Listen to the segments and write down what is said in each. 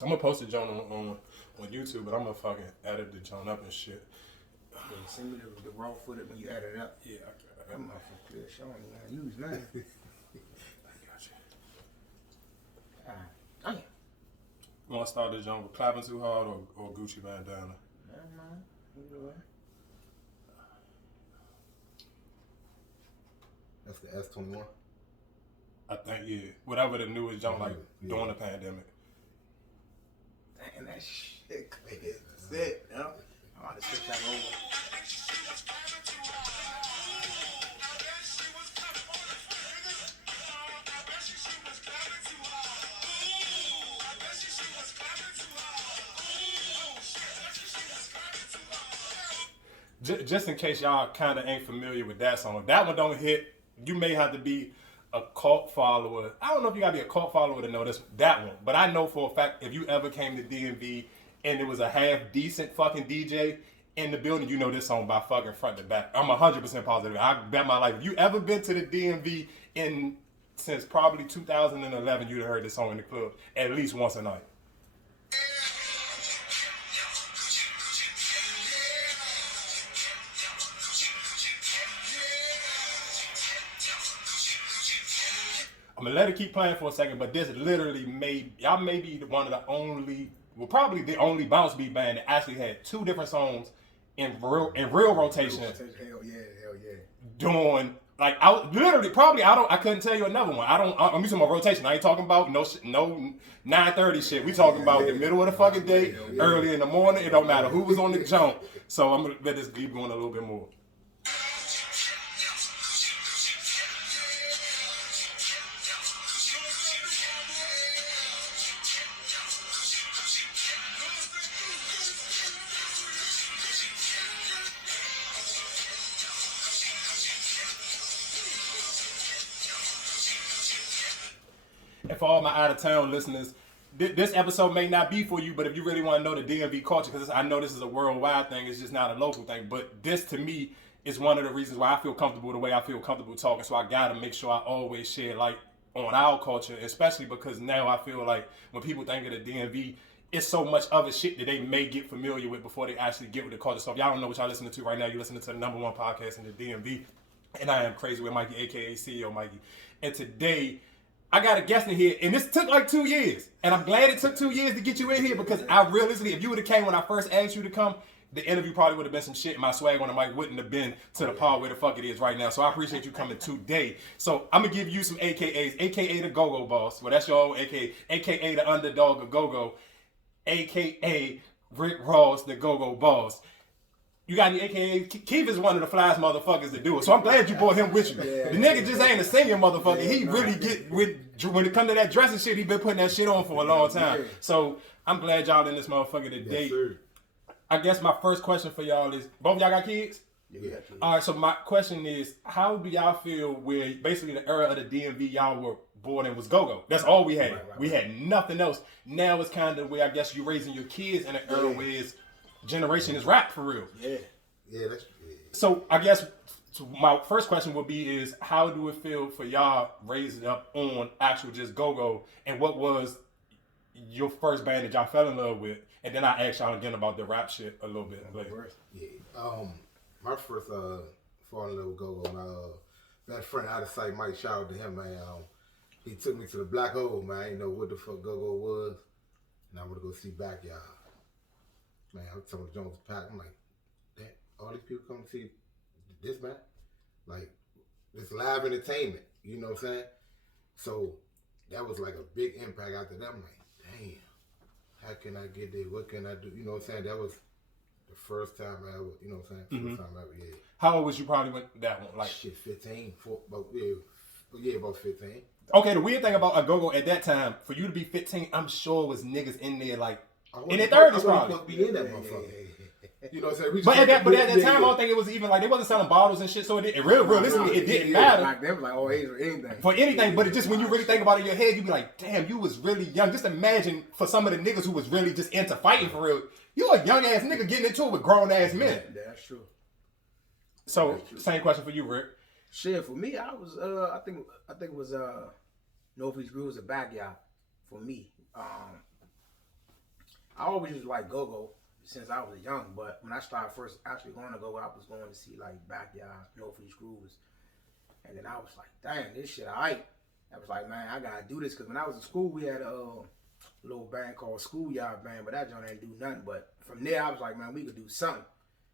I'm gonna post the joint on YouTube, but I'm gonna fucking edit the joint up and shit. Yeah, send me the raw footage when you add it up. Yeah, That motherfucker good. Showing you use man. I got you. Damn. You wanna start the joint with Clapping Too Hard or Gucci Bandana? Man. Either way. That's the S21. I think, yeah. Whatever the newest joint, like, during the pandemic. Damn, that shit clear. That's it, you know? I'm about to switch that over. Just in case y'all kind of ain't familiar with that song, if that one don't hit, you may have to be a cult follower. I don't know if you gotta be a cult follower to know that one, but I know for a fact if you ever came to DMV and there was a half decent fucking DJ in the building, you know this song by fucking front to back. I'm 100% positive. I bet my life. If you ever been to the DMV since probably 2011, you'd have heard this song in the club at least once a night. I'm gonna let it keep playing for a second, but this literally y'all may be one of the only, well, probably the only bounce beat band that actually had two different songs in real rotation. Hell yeah. Doing like I couldn't tell you another one. I'm using my rotation. I ain't talking about no 9:30 shit. We talking about the middle of the fucking day, early in the morning. It don't matter who was on the jump. So I'm gonna let this keep going a little bit more. And for all my out of town listeners, this episode may not be for you, but if you really want to know the DMV culture, because I know this is a worldwide thing, it's just not a local thing. But this to me is one of the reasons why I feel comfortable the way I feel comfortable talking. So I gotta make sure I always share light on our culture, especially because now I feel like when people think of the DMV, it's so much other shit that they may get familiar with before they actually get with the culture. So if y'all don't know what y'all listening to right now, you're listening to the #1 podcast in the DMV. And I am Crazy with Mikey, aka CEO Mikey. And today, I got a guest in here, and this took like 2 years. And I'm glad it took 2 years to get you in here because I realistically, if you would have came when I first asked you to come, the interview probably would have been some shit, and my swag on the mic wouldn't have been to the part where the fuck it is right now. So I appreciate you coming today. So I'm gonna give you some AKAs, aka the Go-Go Boss. Well, that's your own aka the underdog of Go-Go, aka Rick Ross, the Go-Go Boss. You got any AKA? Keith is one of the flyest motherfuckers to do it. So I'm glad you brought him with you. The nigga just ain't a singing motherfucker. He really get with, when it come to that dressing shit, he been putting that shit on for a long time. So I'm glad y'all in this motherfucker today. Yes, I guess my first question for y'all is, both of y'all got kids? Yeah. All right, so my question is, how do y'all feel where basically the era of the DMV y'all were born in was go-go? That's all we had. We had nothing else. Now it's kind of where I guess you're raising your kids in an era where it's generation is rap for real. Yeah, that's So I guess my first question would be is how do it feel for y'all raising up on actual just go-go, and what was your first band that y'all fell in love with? And then I asked y'all again about the rap shit a little bit later. Yeah. My first fall in love with Go-Go, my best friend out of sight, Mike, shout out to him, man. He took me to the Black Hole, man. I didn't know what the fuck Go-Go was. And I want to go see Backyard. Man, I'm telling Jones Pack, I'm like, damn, all these people come to see this, man? Like, it's live entertainment, you know what I'm saying? So that was like a big impact after that. I'm like, damn, how can I get there? What can I do? You know what I'm saying? That was the first time I ever, you know what I'm saying? First time I ever, yeah. How old was you probably when that one? Like shit, 15, about 15. Okay, the weird thing about a go-go at that time, for you to be 15, I'm sure it was niggas in there like in their 30s probably. Be in that motherfucker. You know what I'm saying? But at that time, I don't think it was even like they wasn't selling bottles and shit. So realistically, it didn't matter. Like they was like, oh, age or anything. For anything, but it just when you really think about it in your head, you be like, damn, you was really young. Just imagine for some of the niggas who was really just into fighting for real. You a young ass nigga getting into it with grown ass men. That's true. So same question for you, Rick. Shit, for me, I was I think it was Northeast Grooves a Backyard for me. I always used to like go-go since I was young, but when I started first actually going to go-go, I was going to see like Backyard, Northeast Grooves. And then I was like, dang, this shit alright. I was like, man, I gotta do this, because when I was in school, we had a little band called Schoolyard Band, but that joint ain't do nothing. But from there, I was like, man, we could do something.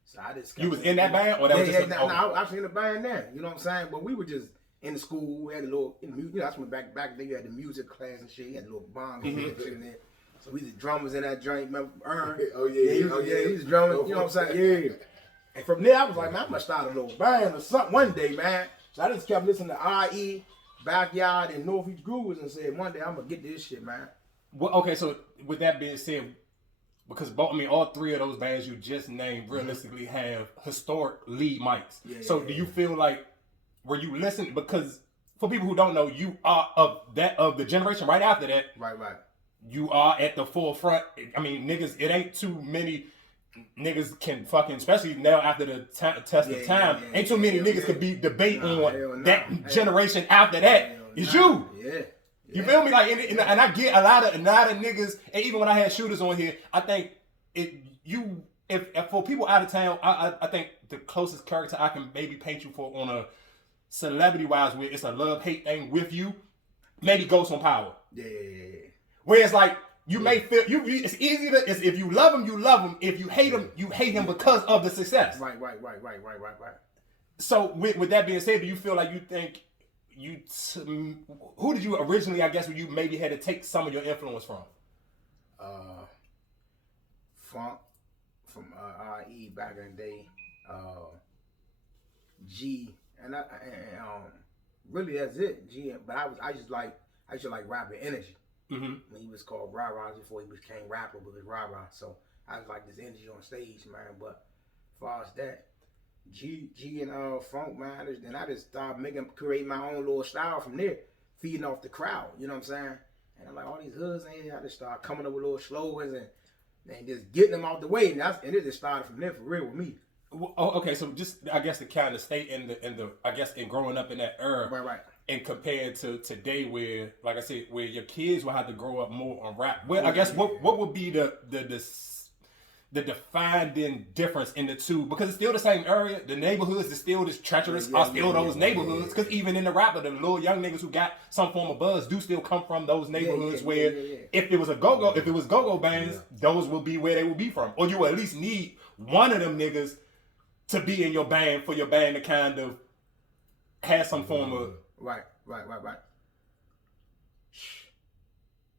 So I just You was in that band, or that was just I was in the band there. You know what I'm saying? But we were just in the school. We had a little, that's when back then you had the music class and shit. You had a little bong and shit in there. So we was the drummers in that joint. Remember Ern? He was drumming. You know what I'm saying? Yeah. And from there, I was like, man, I'm gonna start a little band or something one day, man. So I just kept listening to R.E., Backyard, and Northeast Grooves, and said, one day I'm gonna get this shit, man. Well, okay, so with that being said, because all three of those bands you just named realistically have historic lead mics. So do you feel like, were you listening, because for people who don't know, you are of the generation right after that. Right. You are at the forefront. I mean, niggas, it ain't too many niggas can fucking, especially now after the test of time, ain't too many niggas could be debating on that generation after that. It's you. Yeah. You feel me? Like, and I get a lot of niggas, and even when I had shooters on here, I think if for people out of town, I think the closest character I can maybe paint you for on a celebrity wise, where it's a love hate thing with you, maybe Ghost on Power. Yeah. Where it's like, you may feel it's easy to, it's, if you love him, you love him. If you hate him because of the success. Right. So with that being said, do you feel like you think who did you originally, I guess, you maybe had to take some of your influence from? Funk from R.E. back in the day, G, and really that's it. G, but I used to like Rapper Energy. Mm-hmm. When he was called Rah Rah before he became rapper, but it was Rah Rah. So I was like this energy on stage, man. But as far as that, G and Funk, man, then I just started creating my own little style from there, feeding off the crowd. You know what I'm saying? And I'm like, all these hoods in here, I just started coming up with little slogans and just getting them out the way, and it just started from there for real with me. Well, okay, so just I guess to kind of stay in the I guess in growing up in that era, right. And compared to today, where, like I said, where your kids will have to grow up more on rap. Well, I guess what would be the defining difference in the two? Because it's still the same area. The neighborhoods is still this treacherous. Are still those neighborhoods. Because even in the rapper, the little young niggas who got some form of buzz do still come from those neighborhoods. Where if it was go-go bands, those will be where they will be from. Or you will at least need one of them niggas to be in your band for your band to kind of have some form of. Right.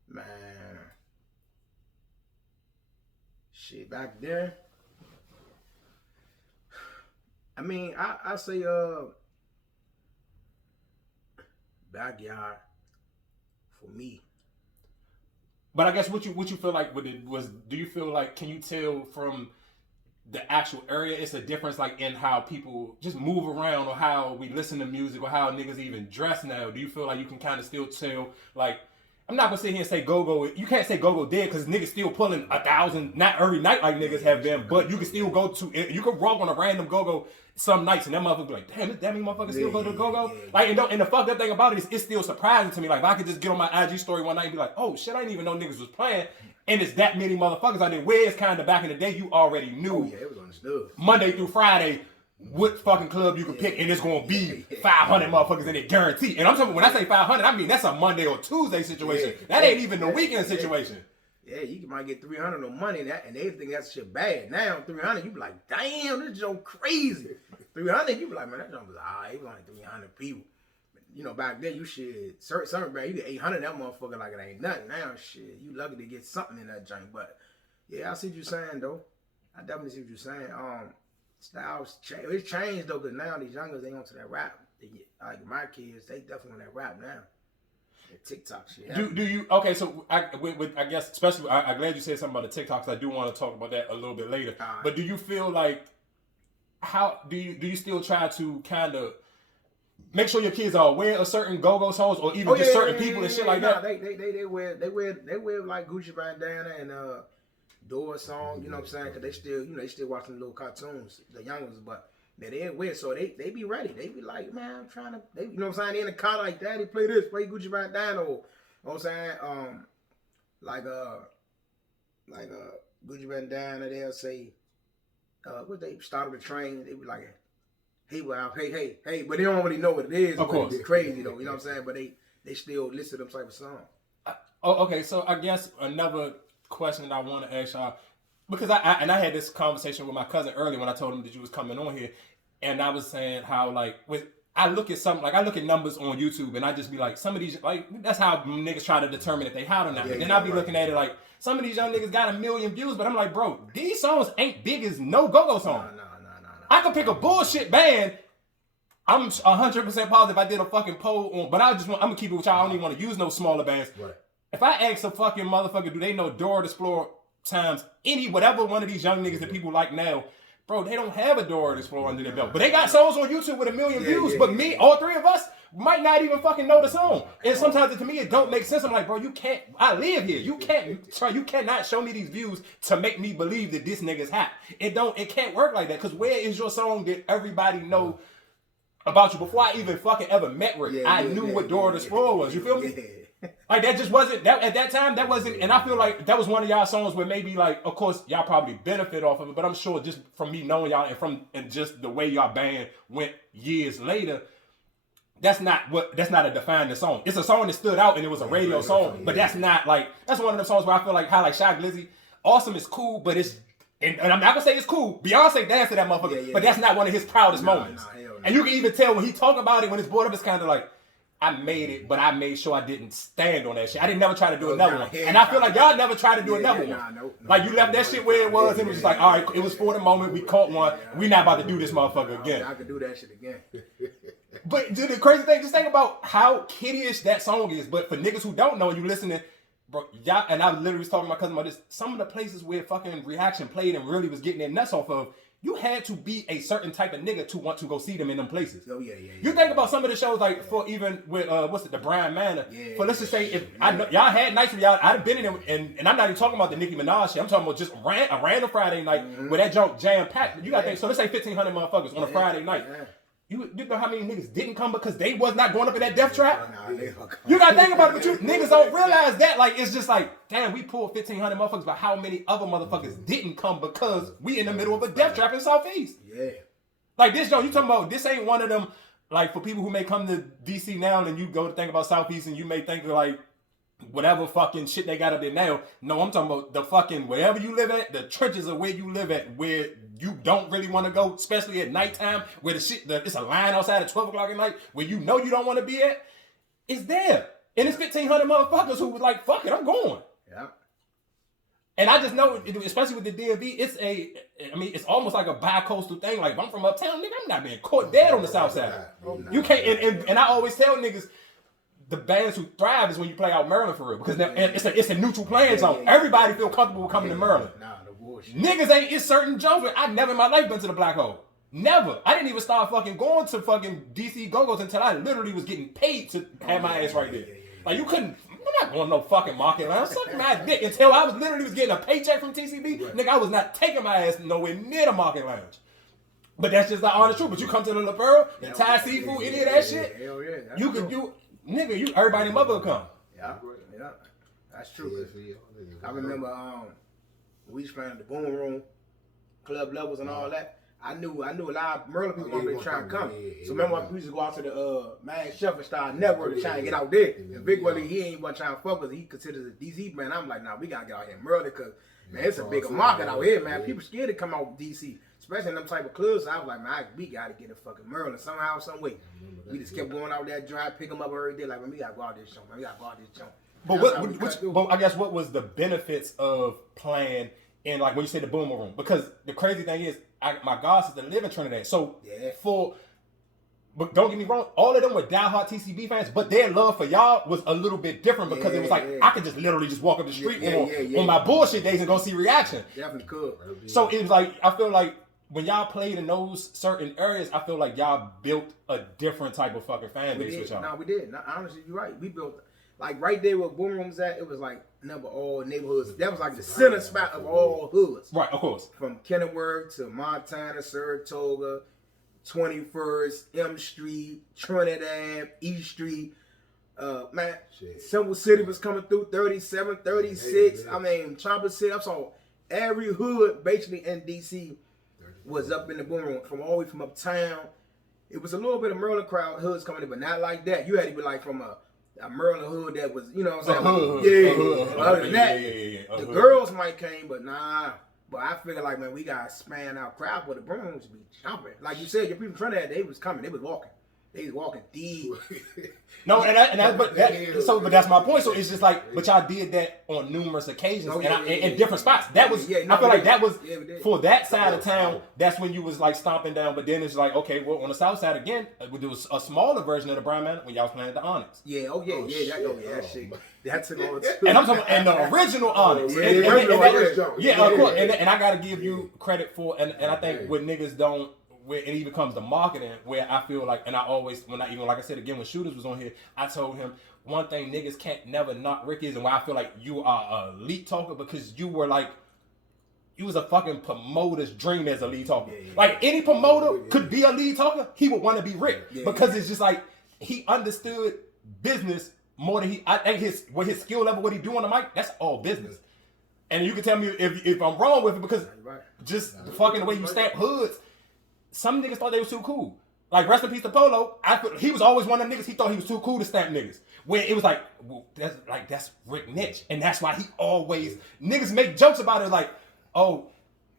Man. Shit, back there. I mean, I say Backyard for me. But I guess what you feel like with it was, do you feel like, can you tell from the actual area it's a difference like in how people just move around, or how we listen to music, or how niggas even dress now? Do you feel like you can kind of still tell, like, I'm not gonna sit here and say go-go, you can't say go-go dead, because niggas still pulling 1,000, not every night like niggas have been, but you can still go to, you can walk on a random go-go some nights and that motherfucker be like, damn, that mean motherfucker still go to the go-go? Like, and the fucked up thing about it is, it's still surprising to me. Like, if I could just get on my IG story one night and be like, oh shit, I didn't even know niggas was playing, and it's that many motherfuckers out there. Whereas kind of back in the day, you already knew it was understood. Monday through Friday what fucking club you can pick, and it's gonna be 500 motherfuckers in it, guaranteed. And I'm talking, when I say 500, I mean that's a Monday or Tuesday situation. That ain't even the weekend situation. Yeah, you might get 300 on money, and they think that shit bad. Now 300, you be like, damn, this joke crazy. 300, you be like, man, that joke was alright. It was only 300 people. You know, back then you shit, certain band, you get 800 that motherfucker like it ain't nothing. Now shit, you lucky to get something in that joint. But yeah, I see what you're saying though. I definitely see what you're saying. Styles it's changed though, because now these youngers ain't onto that rap. Like my kids, they definitely on that rap now. That TikTok shit. Do you okay? So I guess especially I'm glad you said something about the TikToks. I do want to talk about that a little bit later. Right. But do you feel like, how do you still try to kind of make sure your kids are aware of certain go-go songs, or even just certain people and shit like that? They wear like Gucci bandana and Dora song, you know what I'm saying? Because they still, they still watching little cartoons, the young ones, but they weird, so they be ready. They be like, man, I'm trying to, you know what I'm saying? They in the car like, Daddy, play this, play Gucci bandana, or, you know what I'm saying? like Gucci Bandana, they'll say, what they started the train, they be like, hey, well, hey, but they don't really know what it is. Of course. It's crazy though, you know what I'm saying? But they still listen to them type of songs. Okay, so I guess another question that I want to ask y'all, because I had this conversation with my cousin earlier when I told him that you was coming on here, and I was saying how like I look at numbers on YouTube and I just be like, some of these, like, that's how niggas try to determine if they hot or not. And then I'll be looking at it like, some of these young niggas got 1 million views, but I'm like, bro, these songs ain't big as no go-go song. No. I could pick a bullshit band. I'm 100% positive I did a fucking poll on, but I'm gonna keep it with y'all. I don't even want to use no smaller bands. Right. If I ask a fucking motherfucker, do they know Dora the Explorer times whatever one of these young niggas that people like now, bro, they don't have a Dora the Explorer under their belt. But they got songs on YouTube with 1 million views. But me, all three of us, might not even fucking know the song. And sometimes to me it don't make sense. I'm like, bro, you can't, I live here. You cannot show me these views to make me believe that this nigga's hot. It can't work like that. Cause where is your song that everybody know about you? Before I even fucking ever met Rick, I knew what Dora the Explorer was. You feel me? Like that just wasn't that at that time. That wasn't, and I feel like that was one of y'all songs where maybe like, of course, y'all probably benefit off of it, but I'm sure just from me knowing y'all and just the way y'all band went years later, that's not a defining song. It's a song that stood out and it was a radio song, but that's not like, that's one of them songs where I feel like how like Shy Glizzy, Awesome is cool, but it's and I'm not gonna say it's cool. Beyonce danced to that motherfucker, but that's not one of his proudest moments. And you can even tell when he talk about it when it's brought up, it's kind of like, I made it, but I made sure I didn't stand on that shit. I didn't never try to do another one. And I feel like y'all never tried to do another one. Like you left that shit where it was, and it was just like, all right, it was for the moment, we caught one, we not about to do this motherfucker again. I could do that shit again. But dude, the crazy thing, just think about how kiddie-ish that song is. But for niggas who don't know, and you listening, bro, y'all, and I literally was talking to my cousin about this, some of the places where fucking Reaction played and really was getting their nuts off of, you had to be a certain type of nigga to want to go see them in them places. Oh yeah. You think about some of the shows like for even with the Brian Manor. For let's just say if I know y'all had nights where y'all I'd have been in them and I'm not even talking about the Nicki Minaj shit. I'm talking about just a random Friday night where that junk jam packed. You gotta think, so let's say 1,500 motherfuckers on a Friday night. You know how many niggas didn't come because they was not going up in that death trap? You gotta think about it, but you niggas don't realize that. Like, it's just like, damn, we pulled 1,500 motherfuckers, but how many other motherfuckers didn't come because we in the middle of a death trap in Southeast? Yeah. Like this, you talking about, this ain't one of them, like for people who may come to DC now and you go to think about Southeast and you may think of like, whatever fucking shit they got up there now. No, I'm talking about the fucking wherever you live at, the trenches of where you live at, where you don't really want to go, especially at nighttime, where it's a line outside at 12 o'clock at night, where you know you don't want to be at. It's there. And it's 1,500 motherfuckers who was like, fuck it, I'm going. Yeah. And I just know, especially with the DMV, it's almost like a bi-coastal thing. Like, if I'm from uptown, nigga, I'm not being caught dead on the south side. You can't, and I always tell niggas, the bands who thrive is when you play out Maryland for real, because it's a neutral playing zone. Everybody feel comfortable coming to Maryland. Nah, the bullshit. Niggas ain't, it's certain jumps where I never in my life been to the Black Hole. Never. I didn't even start fucking going to fucking DC Go-Go's until I literally was getting paid to have my ass right there. Like, you couldn't, I'm not going to no fucking market lounge. Suck my dick. Until I was literally getting a paycheck from TCB, nigga, I was not taking my ass nowhere near the market lounge. But that's just the honest truth. But you come to the La Pearl, the Thai seafood, any of that shit, Hell yeah. Nigga, everybody mother will come. Yeah, that's true. I remember we was playing the Boom Room, Club Levels and all that. I knew a lot of Maryland people wanted to try and come. So remember we used to go out to the Man Shuffle Star Network to try and get out there. And Big Willie, he ain't want to try and fuck us. He considers a DC man. I'm like, nah, we gotta get out here in Maryland because man, it's a bigger market out here, man. People scared to come out DC. Especially in them type of clubs, so I was like, man, we gotta get in fucking Maryland somehow, some way. We just kept going out there, drive, pick them up every day. Like, man, we gotta go out this show, man. We gotta go out this show. But I guess what was the benefits of playing in, like, when you say the Boomer Room? Because the crazy thing is, my god sister live in Trinidad, so but don't get me wrong, all of them were diehard TCB fans, but their love for y'all was a little bit different because it was like, I could just literally just walk up the street on my bullshit days and go see Reaction. Definitely could. So it was like, I feel like when y'all played in those certain areas, I feel like y'all built a different type of fucking fan base with y'all. No, we did. No, honestly, you're right. We built, like right there where Boom Room was at, it was like number all neighborhoods. That was like the center spot of all hoods. Right, of course. From Kenilworth to Montana, Saratoga, 21st, M Street, Trinidad, East Street, Man, Shit. Simple City was coming through 37, 36. Yeah. I mean, Chopper City. I saw every hood basically in DC was up in the boom room from all the way from uptown. It was a little bit of Maryland crowd hoods coming in, but not like that. You had to be like from a Maryland hood that was, you know what I'm saying? Other than that, the girls might came, but nah. But I figure like, man, we got to span out crowd for the Browns to be jumping. Like you said, your people in front of that, they was coming. They was walking. They was walking deep. No, but that's my point. So it's just like, but y'all did that on numerous occasions in different spots. That was, I feel like that was for that side of town. That's when you was like stomping down. But then it's like, okay, well, on the south side again, there was a smaller version of the Brown Man when y'all was playing at the Onyx. Yeah, that shit. That's an old. And I'm talking about and the original Onyx. Of course. And I gotta give you credit for, and I think when niggas don't. Where it even comes to marketing, where I feel like, and I always, like I said again, when Shooters was on here, I told him one thing niggas can't never knock Rick is, and why I feel like you are a lead talker, because you were like, you was a fucking promoter's dream as a lead talker. Like any promoter could be a lead talker, he would want to be Rick, because it's just like, he understood business more than I think his skill level, what he do on the mic, that's all business. And you can tell me if I'm wrong with it, because just fucking the way you stamp hoods, some niggas thought they was too cool. Like, rest in peace to Polo. He was always one of the niggas, he thought he was too cool to stamp niggas. Where it was like, well, that's Rick Nitch. And that's why he always, niggas make jokes about it like, oh,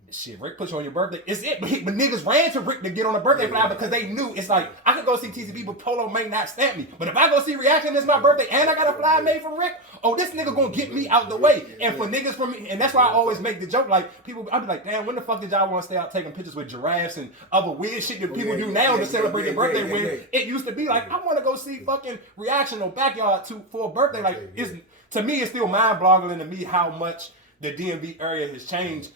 shit, Rick put you on your birthday. It's it. But niggas ran to Rick to get on a birthday flyer because they knew it's like, I could go see TCB, but Polo may not stamp me. But if I go see Reaction, it's my birthday, and I got a flyer made from Rick, oh, this nigga gonna get me out the way. And for niggas from me, and that's why I always make the joke, like, people, I'll be like, damn, when the fuck did y'all want to stay out taking pictures with giraffes and other weird shit that people do now to celebrate their birthday when it used to be like, I want to go see fucking Reaction on Backyard for a birthday. Like, to me, it's still mind-boggling to me how much the DMV area has changed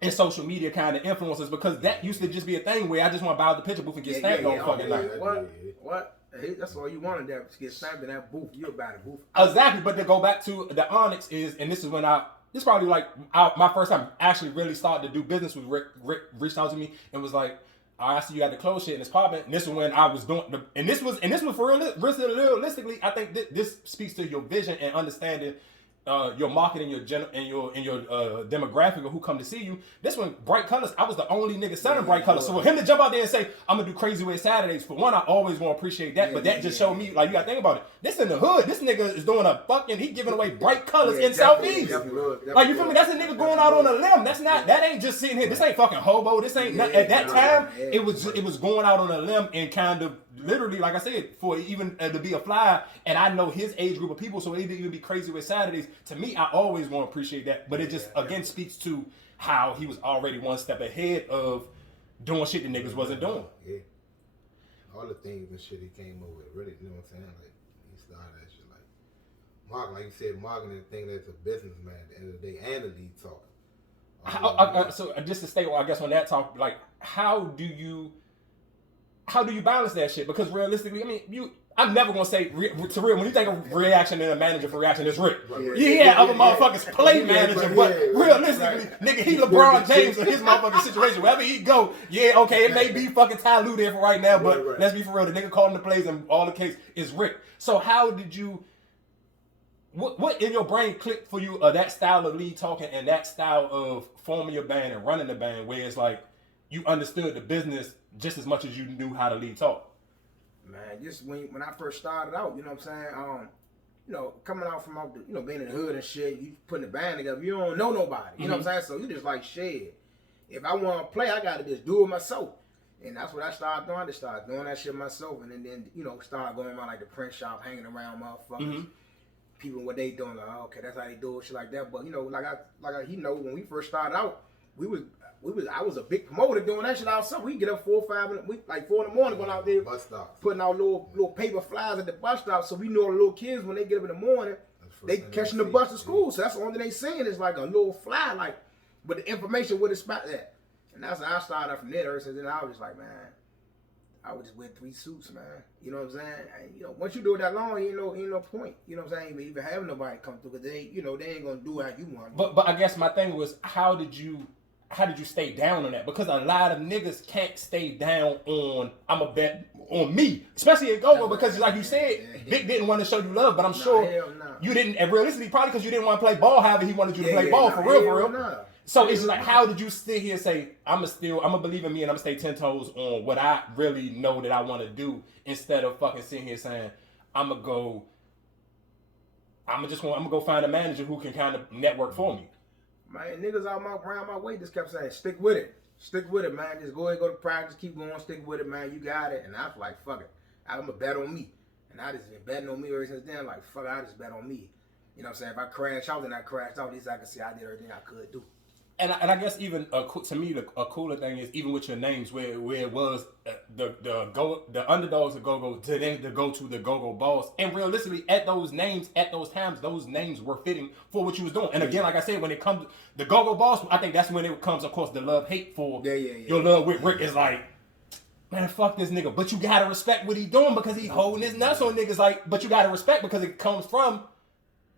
and social media kind of influences, because that used to just be a thing where I just want to buy the picture booth and get stamped on fucking night. What? Hey, that's all you wanted there, to get stamped in that booth. You about the booth. Exactly, but to go back to the Onyx is, and this is when this probably like my first time actually really started to do business with Rick. Rick reached out to me and was like, I see you got the clothes shit in this apartment. And this was when I was doing, and this was for realistically, I think this speaks to your vision and understanding your market and your demographic of who come to see you. This one, Bright Colors, I was the only nigga selling Bright Colors. So for him to jump out there and say, I'm gonna do Crazy Way Saturdays, for one, I always want to appreciate that. But that just showed me, like, you gotta think about it. This in the hood. This nigga is doing he giving away Bright Colors in Southeast. Like, you feel me? That's a nigga going out on a limb. That ain't just sitting here. This ain't fucking hobo. This ain't at that time. It was going out on a limb and kind of literally, like I said, for even to be a flyer, and I know his age group of people, so it even be Crazy With Saturdays. To me, I always want to appreciate that, but it just again speaks to how he was already one step ahead of doing shit that niggas wasn't doing. Yeah, all the things and shit he came up with, really, you know what I'm saying? Like, he started that shit like marketing, like you said, marketing thing that's a businessman at the end of the day and a lead talker. So just to stay, I guess on that talk, like, how do you balance that shit? Because realistically, I mean, I'm never gonna say to real. When you think of Reaction and a manager for Reaction, it's Rick. Other motherfuckers play manager, but realistically, nigga, he LeBron James in his motherfucking situation. Wherever he go, okay, it may be fucking Ty Lue there for right now, but let's be for real. The nigga calling the plays and all the case is Rick. So how did you? What in your brain clicked for you that style of lead talking and that style of forming your band and running the band, where it's like you understood the business just as much as you knew how to lead talk? Man, just when I first started out, you know what I'm saying? Coming out from being in the hood and shit, you putting the band together, you don't know nobody. You know what I'm saying? So you just like, shit, if I want to play, I got to just do it myself. And that's what I started doing. I just started doing that shit myself. And then started going around like the print shop, hanging around motherfuckers. People, what they doing, like, oh, okay, that's how they do it, shit like that. But, when we first started out, I was a big promoter doing that shit ourselves. We get up 4 or 5 4 in the morning, going out there bus stops, putting out little paper flyers at the bus stop. So we know the little kids when they get up in the morning, they catching the bus to school. So that's the only thing they seeing is like a little fly, like, but the information where the spot at. And that's how I started out from there. Ever since then, I was just like, man, I would just wear 3 suits, man. You know what I'm saying? And, once you do it that long, ain't no point. You know what I'm saying? Even having nobody come through, because they ain't gonna do how you want. But I guess my thing was, how did you stay down on that? Because a lot of niggas can't stay down on, I'm a bet on me, especially at Go-Go, because like you said, Vic didn't want to show you love, but I'm sure hell nah. you didn't, and realistically, probably because you didn't want to play ball, however he wanted you to play ball, for real. Nah. So it's just like, how did you sit here and say, I'm gonna believe in me and I'm gonna stay 10 toes on what I really know that I want to do, instead of fucking sitting here saying, I'm gonna go find a manager who can kind of network for me. Man, niggas around my way just kept saying, stick with it. Stick with it, man. Just go ahead, go to practice, keep going, stick with it, man. You got it. And I was like, fuck it. I'm going to bet on me. And I just been betting on me ever since then. Like, fuck it, I just bet on me. You know what I'm saying? If I crash out, then I crashed out. At least I can see I did everything I could do. And I guess even to me a cooler thing is even with your names where it was the underdogs of Go-Go to then to go to the Go-Go Boss, and realistically at those times those names were fitting for what you was doing. And again, like I said, when it comes to the Go-Go Boss, I think that's when it comes, of course, the love hate for your love with Rick is like, man, fuck this nigga, but you gotta respect what he doing because he holding his nuts on niggas, like, but you gotta respect because it comes from.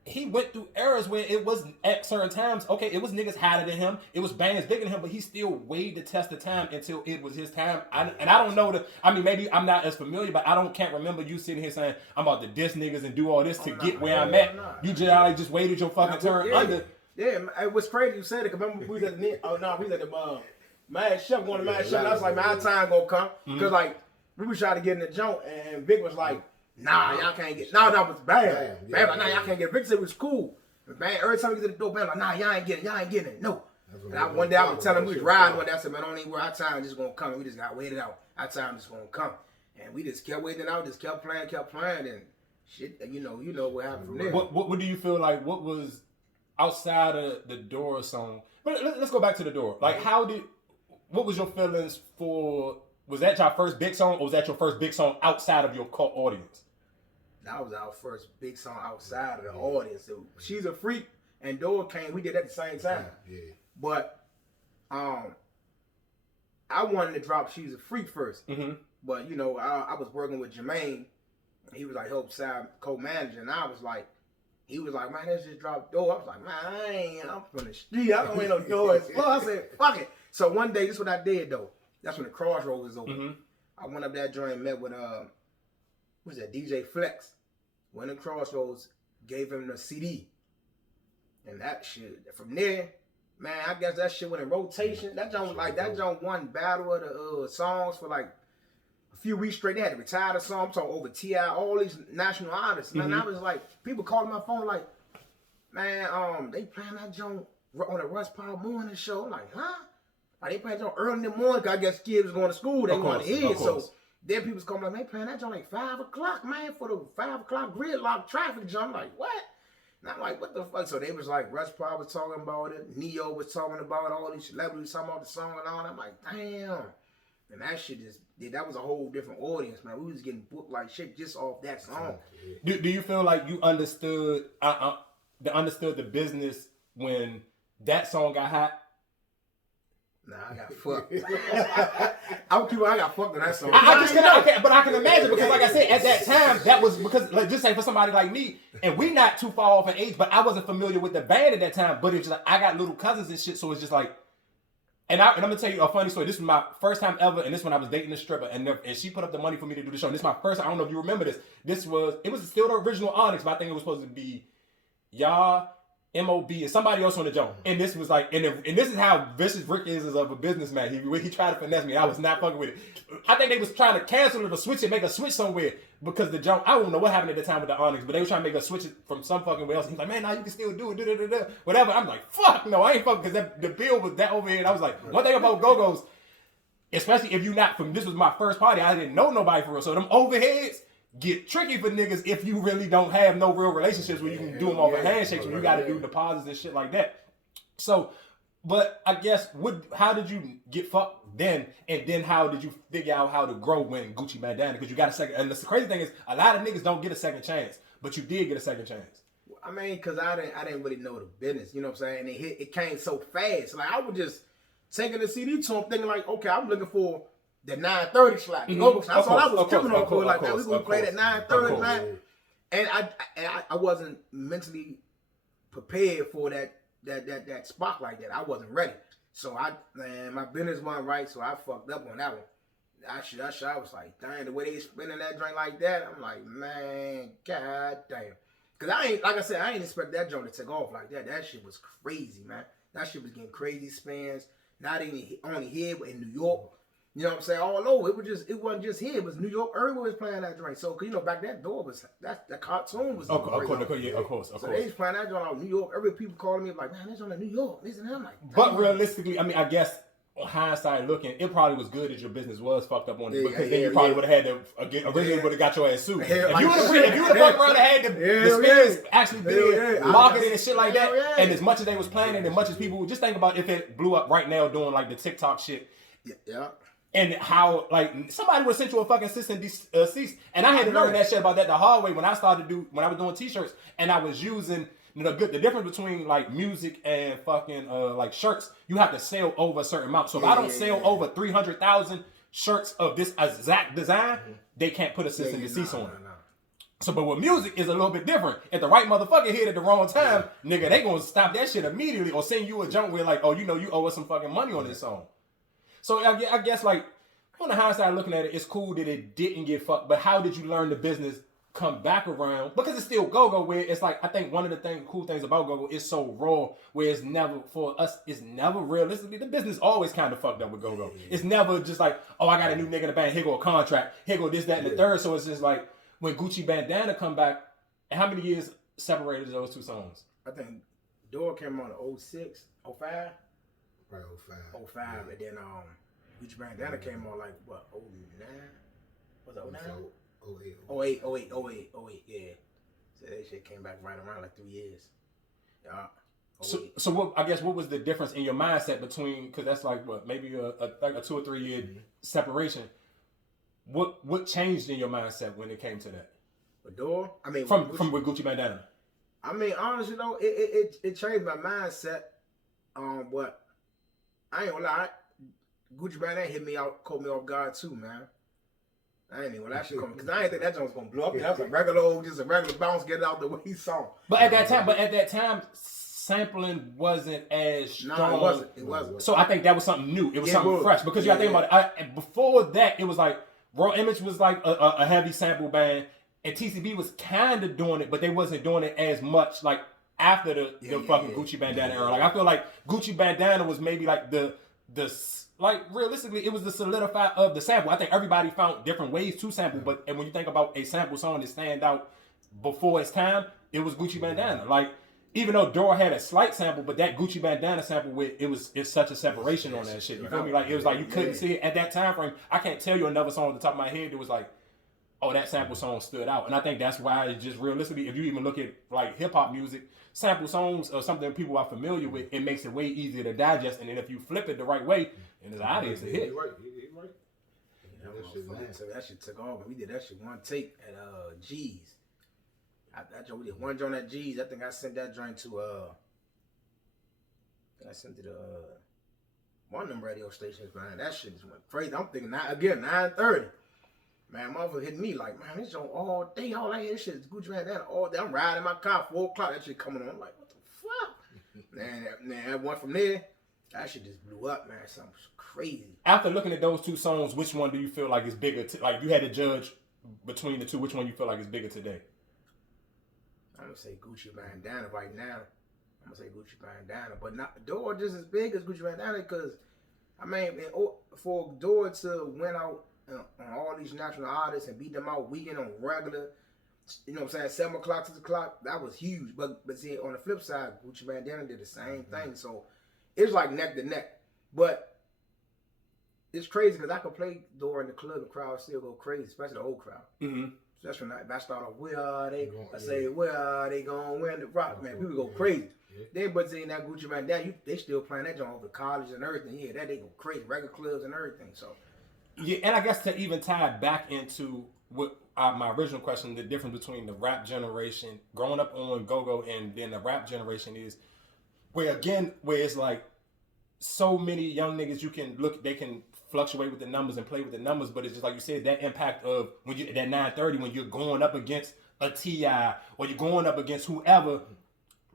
He went through eras where it was at certain times, okay, it was niggas hotter than him, it was bands bigger than him, but he still weighed the test of time until it was his time. I don't know maybe I'm not as familiar, but can't remember you sitting here saying, I'm about to diss niggas and do all this to get where I'm at. You just waited your fucking turn under. Yeah, it was crazy you said it, because remember we was at the Mad Chef, going to Mad Chef, and I was like, man, our time gonna come. Because, like, we was trying to get in the joint, and Vic was like, nah, y'all can't get. No, that was bad. Bad, like, nah, y'all can't get it. Vic said it was cool. But man, every time we get to the door, man, like, nah, y'all ain't getting it. No. And one day I was telling him, we was riding one day, I said, man, don't even worry, our time just gonna come. We just gotta wait it out. Our time just gonna come. And we just kept waiting it out, just kept playing, and shit, you know what happened from there. What do you feel like, what was outside of the Door song? But let's go back to the Door. Like, what was your feelings for, was that your first big song, or was that your first big song outside of your cult audience? That was our first big song outside of the audience. So She's a Freak and Door came. We did that at the same time. Yeah. But I wanted to drop She's a Freak first. Mm-hmm. But you know, I was working with Jermaine. He was like help side co-manager, and I was like, he was like, man, let's just drop Door. I was like, man, I'm from the street. I don't want no Door. So I said, fuck it. So one day, this is what I did though. That's when the Crossroads was open. Mm-hmm. I went up that joint and met with who's that, DJ Flex. Went to Crossroads, gave him the CD. And that shit, from there, man, I guess that shit went in rotation. That joint won Battle of the Songs for like a few weeks straight. They had to retire the song. I'm talking over T.I., all these national artists. Man, I was like, people calling my phone like, man, they playing that joint on the Russ Power Morning Show. I'm like, huh? Like, they playing that joint early in the morning because I guess kids was going to school. They wanted to hear it. So then people's coming like, man, playing that joint like 5 o'clock, man, for the 5 o'clock gridlock traffic jump. I'm like, what? And I'm like, what the fuck? So they was like, Russ Power was talking about it. Neo was talking about it. All these celebrities talking about the song and all that. I'm like, damn. And that shit that was a whole different audience, man. We was getting booked like shit just off that song. Do you feel like you understood the business when that song got hot? Nah, I got fucked. I got fucked in that song. But I can imagine, because like I said, at that time, that was because, like, just say for somebody like me, and we not too far off in age, but I wasn't familiar with the band at that time. But it's just like, I got little cousins and shit, so it's just like, and I'm gonna tell you a funny story. This was my first time ever, and this when I was dating a stripper, and she put up the money for me to do the show. And this is my first. I don't know if you remember this. It was still the original Onyx, but I think it was supposed to be y'all. MOB and somebody else on the jump. And this was like, and this is how vicious Rick is of a businessman. He tried to finesse me. I was not fucking with it. I think they was trying to cancel it or switch it, make a switch somewhere, because the jump, I don't know what happened at the time with the Onyx, but they were trying to make a switch it from some fucking way else. He's like, man, now you can still do it, whatever. I'm like, fuck no, I ain't fucking, because the bill was that overhead. I was like, one thing about Go-Go's, especially if you not from, this was my first party, I didn't know nobody for real. So them overheads get tricky for niggas if you really don't have no real relationships where you can do them over handshakes, when you got to do deposits and shit like that. So, but I guess, how did you get fucked then? And then how did you figure out how to grow when Gucci Bandana? Because you got a second, and the crazy thing is, a lot of niggas don't get a second chance, but you did get a second chance. I mean, because I didn't really know the business, you know what I'm saying? And it came so fast. Like, I was just taking the CD to him, thinking like, okay, I'm looking for the 9:30 slot. That's all I was tripping on. Like, man, we gonna play that 9:30, man. And I wasn't mentally prepared for that spot like that. I wasn't ready. So my business wasn't right, so I fucked up on that one. That shit, I was like, dang, the way they spinning that joint like that, I'm like, man, god damn. Cause like I said, I ain't expect that joint to take off like that. That shit was crazy, man. That shit was getting crazy spins. Not even only here, but in New York. You know what I'm saying? All over. It wasn't just here. It was New York. Everyone was playing that joint. So, cause you know, back that door was that cartoon was. Of course. So they was playing that joint out in New York. Every people calling me like, man, that's on New York. This and that. I'm like, but realistically, I mean, I guess hindsight looking, it probably was good that your business was fucked up on it because then you probably would have had to originally would have got your ass sued. If you would have fucked around and had the spins actually being marketed and shit like that, and as much as they was playing it, and much as people just think about if it blew up right now doing like the TikTok shit. Yeah. And how, like, somebody would send you a fucking cease and cease. And I had to learn that shit about that the hard way when I was doing t-shirts and I was using the difference between like music and fucking like shirts. You have to sell over a certain amount. So if I don't sell over 300,000 shirts of this exact design, they can't put a cease and desist on it. So, but with music is a little bit different. If the right motherfucker hit at the wrong time, nigga, they gonna stop that shit immediately or send you a junk where like, oh, you know, you owe us some fucking money on this song. So I guess like on the hindsight looking at it, it's cool that it didn't get fucked. But how did you learn the business come back around? Because it's still go-go where it's like, I think one of the cool things about go-go is so raw where it's never, for us, it's never realistically, the business always kind of fucked up with go-go. It's never just like, oh, I got a new nigga in the band, here go a contract, here go this, that, and the third. So it's just like, when Gucci Bandana come back, how many years separated those two songs? I think Door came on in 06, 05? Right, 05. And then Gucci Bandana came on like what, 09? Was it 09? 08, yeah. So that shit came back right around like 3 years. Yeah. So what, I guess what was the difference in your mindset between, because that's like what, maybe a 2 or 3 year separation. What changed in your mindset when it came to that? The Door? I mean from with Gucci Bandana. I mean, honestly though, it changed my mindset. But I ain't gonna lie, Gucci Bandana caught me off guard too, man. I ain't even when that shit come because I didn't think that joint was gonna blow up. That was just a regular bounce, get it out the way song. But at that time, sampling wasn't as strong. No, it wasn't. So I think that was something new. It was something fresh because you gotta think about it. Before that, it was like Raw Image was like a heavy sample band, and TCB was kind of doing it, but they wasn't doing it as much like after the fucking Gucci Bandana era. Like I feel like Gucci Bandana was maybe like the like realistically it was the solidify of the sample. I think everybody found different ways to sample, but and when you think about a sample song that stand out before its time, it was Gucci Bandana. Like even though Dora had a slight sample, but that Gucci Bandana sample with it's such a separation on that shit. You feel me? Like it was like you couldn't see it at that time frame. I can't tell you another song off the top of my head that was like, oh, that sample song stood out. And I think that's why it's just realistically, if you even look at like hip hop music, sample songs or something people are familiar with, it makes it way easier to digest. And then if you flip it the right way, and it's obvious, it's a hit. You're right. That shit took off. We did that shit one take at G's. We did one joint at G's. I think I sent that joint to one of them radio stations, man. That shit just went crazy. I'm thinking 9:30. Man, motherfucker hit me like, man, this joint all day, all I hear, this shit is Gucci Bandana all day. I'm riding in my car, 4 o'clock, that shit coming on. I'm like, what the fuck? Man, that one from there, that shit just blew up, man. Something crazy. After looking at those two songs, which one do you feel like is bigger? Like, if you had to judge between the two, which one you feel like is bigger today? I'm going to say Gucci Bandana right now. I'm going to say Gucci Bandana. But not Door just as big as Gucci Bandana because, I mean, for Door to win out on all these national artists and beat them out weekend on regular, you know what I'm saying, 7 o'clock, 6 o'clock, that was huge. But see, on the flip side, Gucci Bandana did the same thing. So it's like neck to neck. But it's crazy because I could play Door in the club, the crowd still go crazy, especially the old crowd. Mm-hmm. Especially when I start off, where are they? I say, where are they going to win the rock, man? People go crazy. Then, but seeing that Gucci Bandana, they still playing that joint over college and everything. Yeah, that they go crazy, regular clubs and everything. So. Yeah, and I guess to even tie it back into what my original question, the difference between the rap generation, growing up on go-go and then the rap generation is where it's like so many young niggas they can fluctuate with the numbers and play with the numbers, but it's just like you said, that impact of when you at 9:30 when you're going up against a T.I. or you're going up against whoever,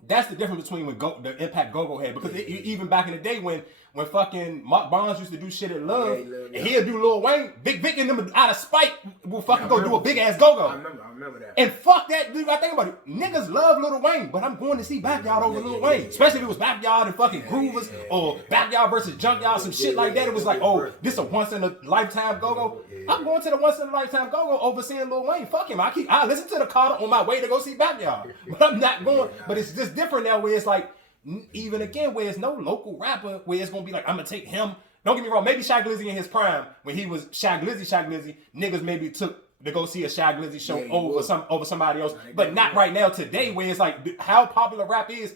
that's the difference between the impact Go-Go had. Because even back in the day when fucking Mark Barnes used to do shit at Love, and he'll do Lil Wayne, Big Vic and them out of spite will fucking go do a big ass Go-Go. I remember that. And fuck that, dude. I think about it. Niggas love Lil Wayne, but I'm going to see Backyard over Lil Wayne. Especially if it was Backyard and fucking Groovers or Backyard versus Junkyard, some shit like that. It was like, oh, this a once in a lifetime Go-Go. I'm going to the once in a lifetime Go-Go over seeing Lil Wayne. Fuck him. I listen to the Carter on my way to go see Backyard. But I'm not going. But it's just different now where it's like, even again, where it's no local rapper where it's gonna be like, I'm gonna take him. Don't get me wrong, maybe Shy Glizzy in his prime, when he was Shy Glizzy, niggas maybe took to go see a Shy Glizzy show over somebody else, but not right now today where it's like how popular rap is.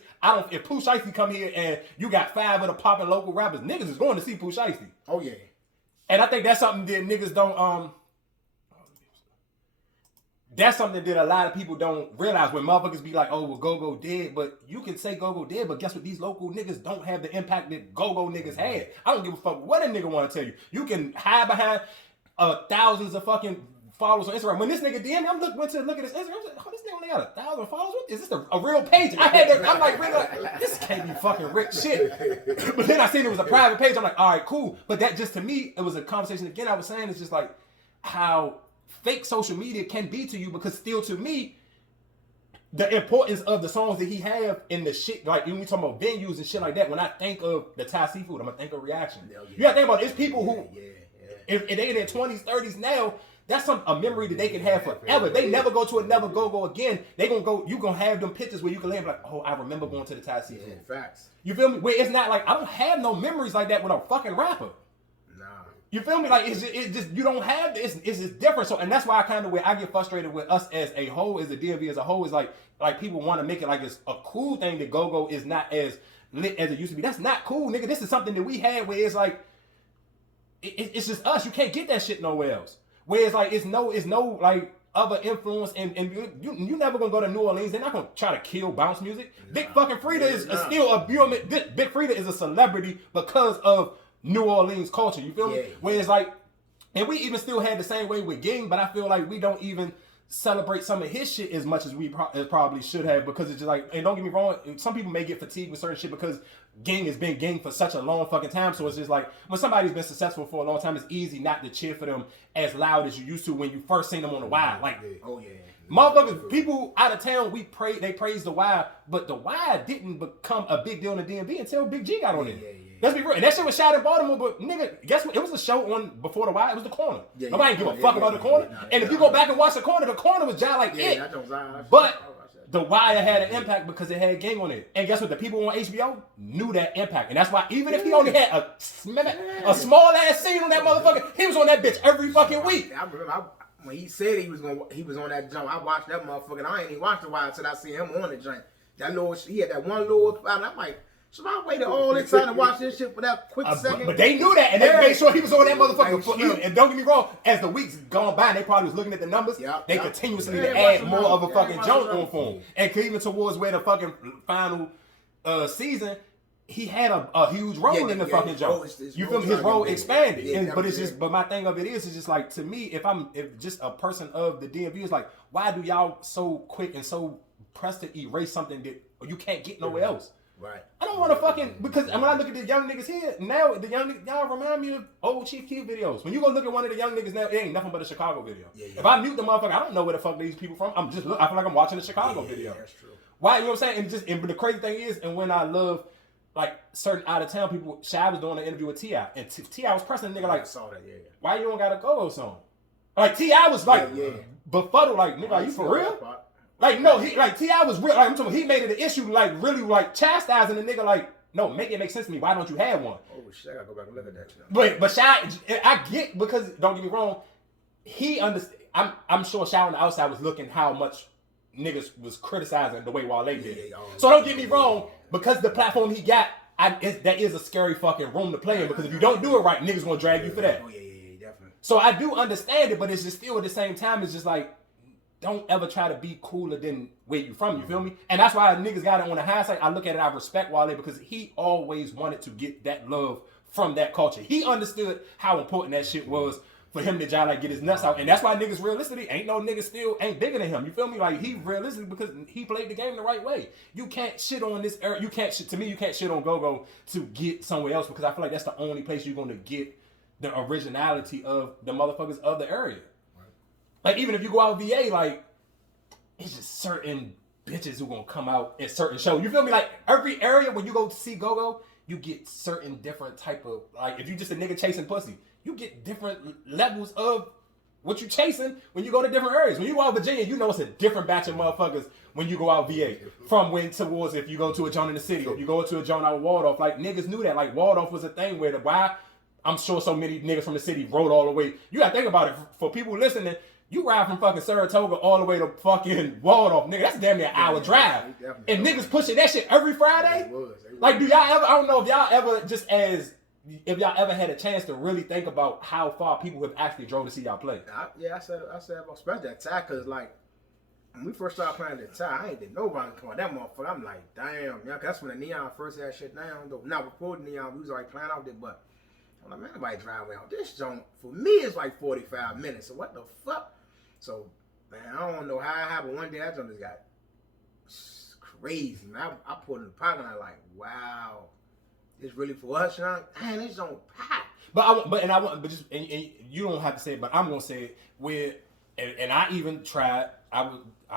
If Pooh Shiesty come here and you got 5 of the popping local rappers, niggas is going to see Pooh Shiesty. Oh yeah. And I think that's something that niggas don't that's something that a lot of people don't realize when motherfuckers be like, oh, well, Go-Go dead. But you can say Go-Go dead, but guess what? These local niggas don't have the impact that Go-Go niggas had. I don't give a fuck what a nigga want to tell you. You can hide behind thousands of fucking followers on Instagram. When this nigga DM me, went to look at his Instagram, I was like, oh, this nigga only got 1,000 followers? Is this a real page? I'm like, really, like, this can't be fucking rich shit. But then I seen it was a private page. I'm like, all right, cool. But that just, to me, it was a conversation again I was saying, it's just like how fake social media can be to you, because still to me, the importance of the songs that he have in the shit, like when we talk about venues and shit like that, when I think of the Thai seafood, I'm gonna think of Reaction. Yeah. You gotta think about it. It's people who, if they in their 20s, 30s now, that's a memory that they can have forever. They never go to another Go-Go again. They gonna go, you gonna have them pictures where you can live like, oh, I remember going to the Thai seafood. Yeah, facts. You feel me? Where it's not like, I don't have no memories like that with a fucking rapper. You feel me? Like it's just you don't have this. It's just different. So, and that's why I get frustrated with us as a whole, as the DMV as a whole, is like people want to make it like it's a cool thing that Go-Go is not as lit as it used to be. That's not cool, nigga. This is something that we had where it's like it's just us. You can't get that shit nowhere else. Where it's like it's no like other influence, and you never gonna go to New Orleans. They're not gonna try to kill bounce music. Big fucking Frida is still a Big Frida is a celebrity because of New Orleans culture, you feel me? Where it's like, and we even still had the same way with Ging, but I feel like we don't even celebrate some of his shit as much as we probably should have, because it's just like, and don't get me wrong, some people may get fatigued with certain shit because Ging has been Ging for such a long fucking time, so it's just like, when somebody's been successful for a long time, it's easy not to cheer for them as loud as you used to when you first seen them on the Wild. Like, motherfuckers, people out of town, they praise the Wild, but the Wild didn't become a big deal in the DMV until Big G got on it. Let's be real. And that shit was shot in Baltimore, but nigga, guess what? It was a show on before the Wild. It was The Corner. Nobody give a fuck about The Corner. And if you go back and watch The Corner was just like it. But The Wire had an impact because it had Gang on it. And guess what? The people on HBO knew that impact. And that's why even if he only had a small ass scene on that motherfucker, he was on that bitch every fucking week. I remember when he said he was on that jump, I watched that motherfucker, and I ain't even watched The Wire until I see him on the joint. He had that one little spot, and I'm like, so I waited all this time to watch this shit for that quick second. But they knew that, and they made sure he was on that motherfucker. And don't get me wrong, as the weeks gone by, they probably was looking at the numbers. They continuously to add more of a fucking jump on for him. And even towards where the fucking final season, he had a huge role in the fucking jump. You feel me? His role expanded. But my thing of it is just like, to me, if just a person of the DMV, is like, why do y'all so quick and so pressed to erase something that you can't get nowhere else? Right. I don't want to fucking, because when I look at the young niggas here, now the young niggas, y'all remind me of old Chief Keef videos. When you go look at one of the young niggas now, it ain't nothing but a Chicago video. If I mute the motherfucker, I don't know where the fuck these people from. I feel like I'm watching a Chicago video. That's true. Why, you know what I'm saying? And the crazy thing is, and when I love, like, certain out of town people, Shy was doing an interview with T.I. And T.I. was pressing the nigga like, I saw that, why you don't got a Go-Go song? Like, T.I. was like, befuddled, like, nigga, are you for real? Like, no, T.I. was real. Like, I'm talking, he made it an issue, like, really, like, chastising the nigga, like, no, make it make sense to me. Why don't you have one? Oh, shit, I gotta go back and look at that. But Shy, I get, because, don't get me wrong, he understand. I'm sure Shy on the outside was looking how much niggas was criticizing the way Wale did. So don't get me wrong, because the platform he got, that is a scary fucking room to play in, because if you don't do it right, niggas gonna drag you for that. Oh, yeah, definitely. So I do understand it, but it's just still at the same time, it's just like, don't ever try to be cooler than where you from, you feel me? And that's why niggas got it on the high side. I look at it, I respect Wale, because he always wanted to get that love from that culture. He understood how important that shit was for him to try like get his nuts out. And that's why niggas realistically ain't no nigga still ain't bigger than him. You feel me? Like he realistic because he played the game the right way. You can't shit on this era. You can't shit, to me, you can't shit on Go-Go to get somewhere else because I feel like that's the only place you're gonna get the originality of the motherfuckers of the area. Right. Like even if you go out VA, like it's just certain bitches who gonna come out at certain shows. You feel me? Like every area when you go to see Go-Go, you get certain different type of like if you just a nigga chasing pussy, you get different levels of what you chasing when you go to different areas. When you go out Virginia, you know it's a different batch of motherfuckers when you go out VA. From when towards if you go to a joint in the city or you go to a joint out Waldorf. Like niggas knew that. Like Waldorf was a thing where why I'm sure so many niggas from the city rode all the way. You gotta think about it. For people listening, you ride from fucking Saratoga all the way to fucking Waldorf, nigga. That's damn near an hour drive. And niggas pushing that shit every Friday. Like, do y'all ever? I don't know if y'all ever if y'all ever had a chance to really think about how far people have actually drove to see y'all play. I said about especially that tie because like when we first started playing that tie, I ain't did nobody come on that motherfucker. I'm like, damn, yeah, that's when the Neon first had shit down. Though not before the Neon, we was already playing out there, but I'm like, man, nobody driving out this joint. For me, it's like 45 minutes. So what the fuck? So man, I don't know how it happened. One day that joint just got crazy, man. I pulled in the parking lot like, wow. It's really for us, Sean. Man, it's on pack. And you don't have to say it, but I'm gonna say it. Where and I even tried. I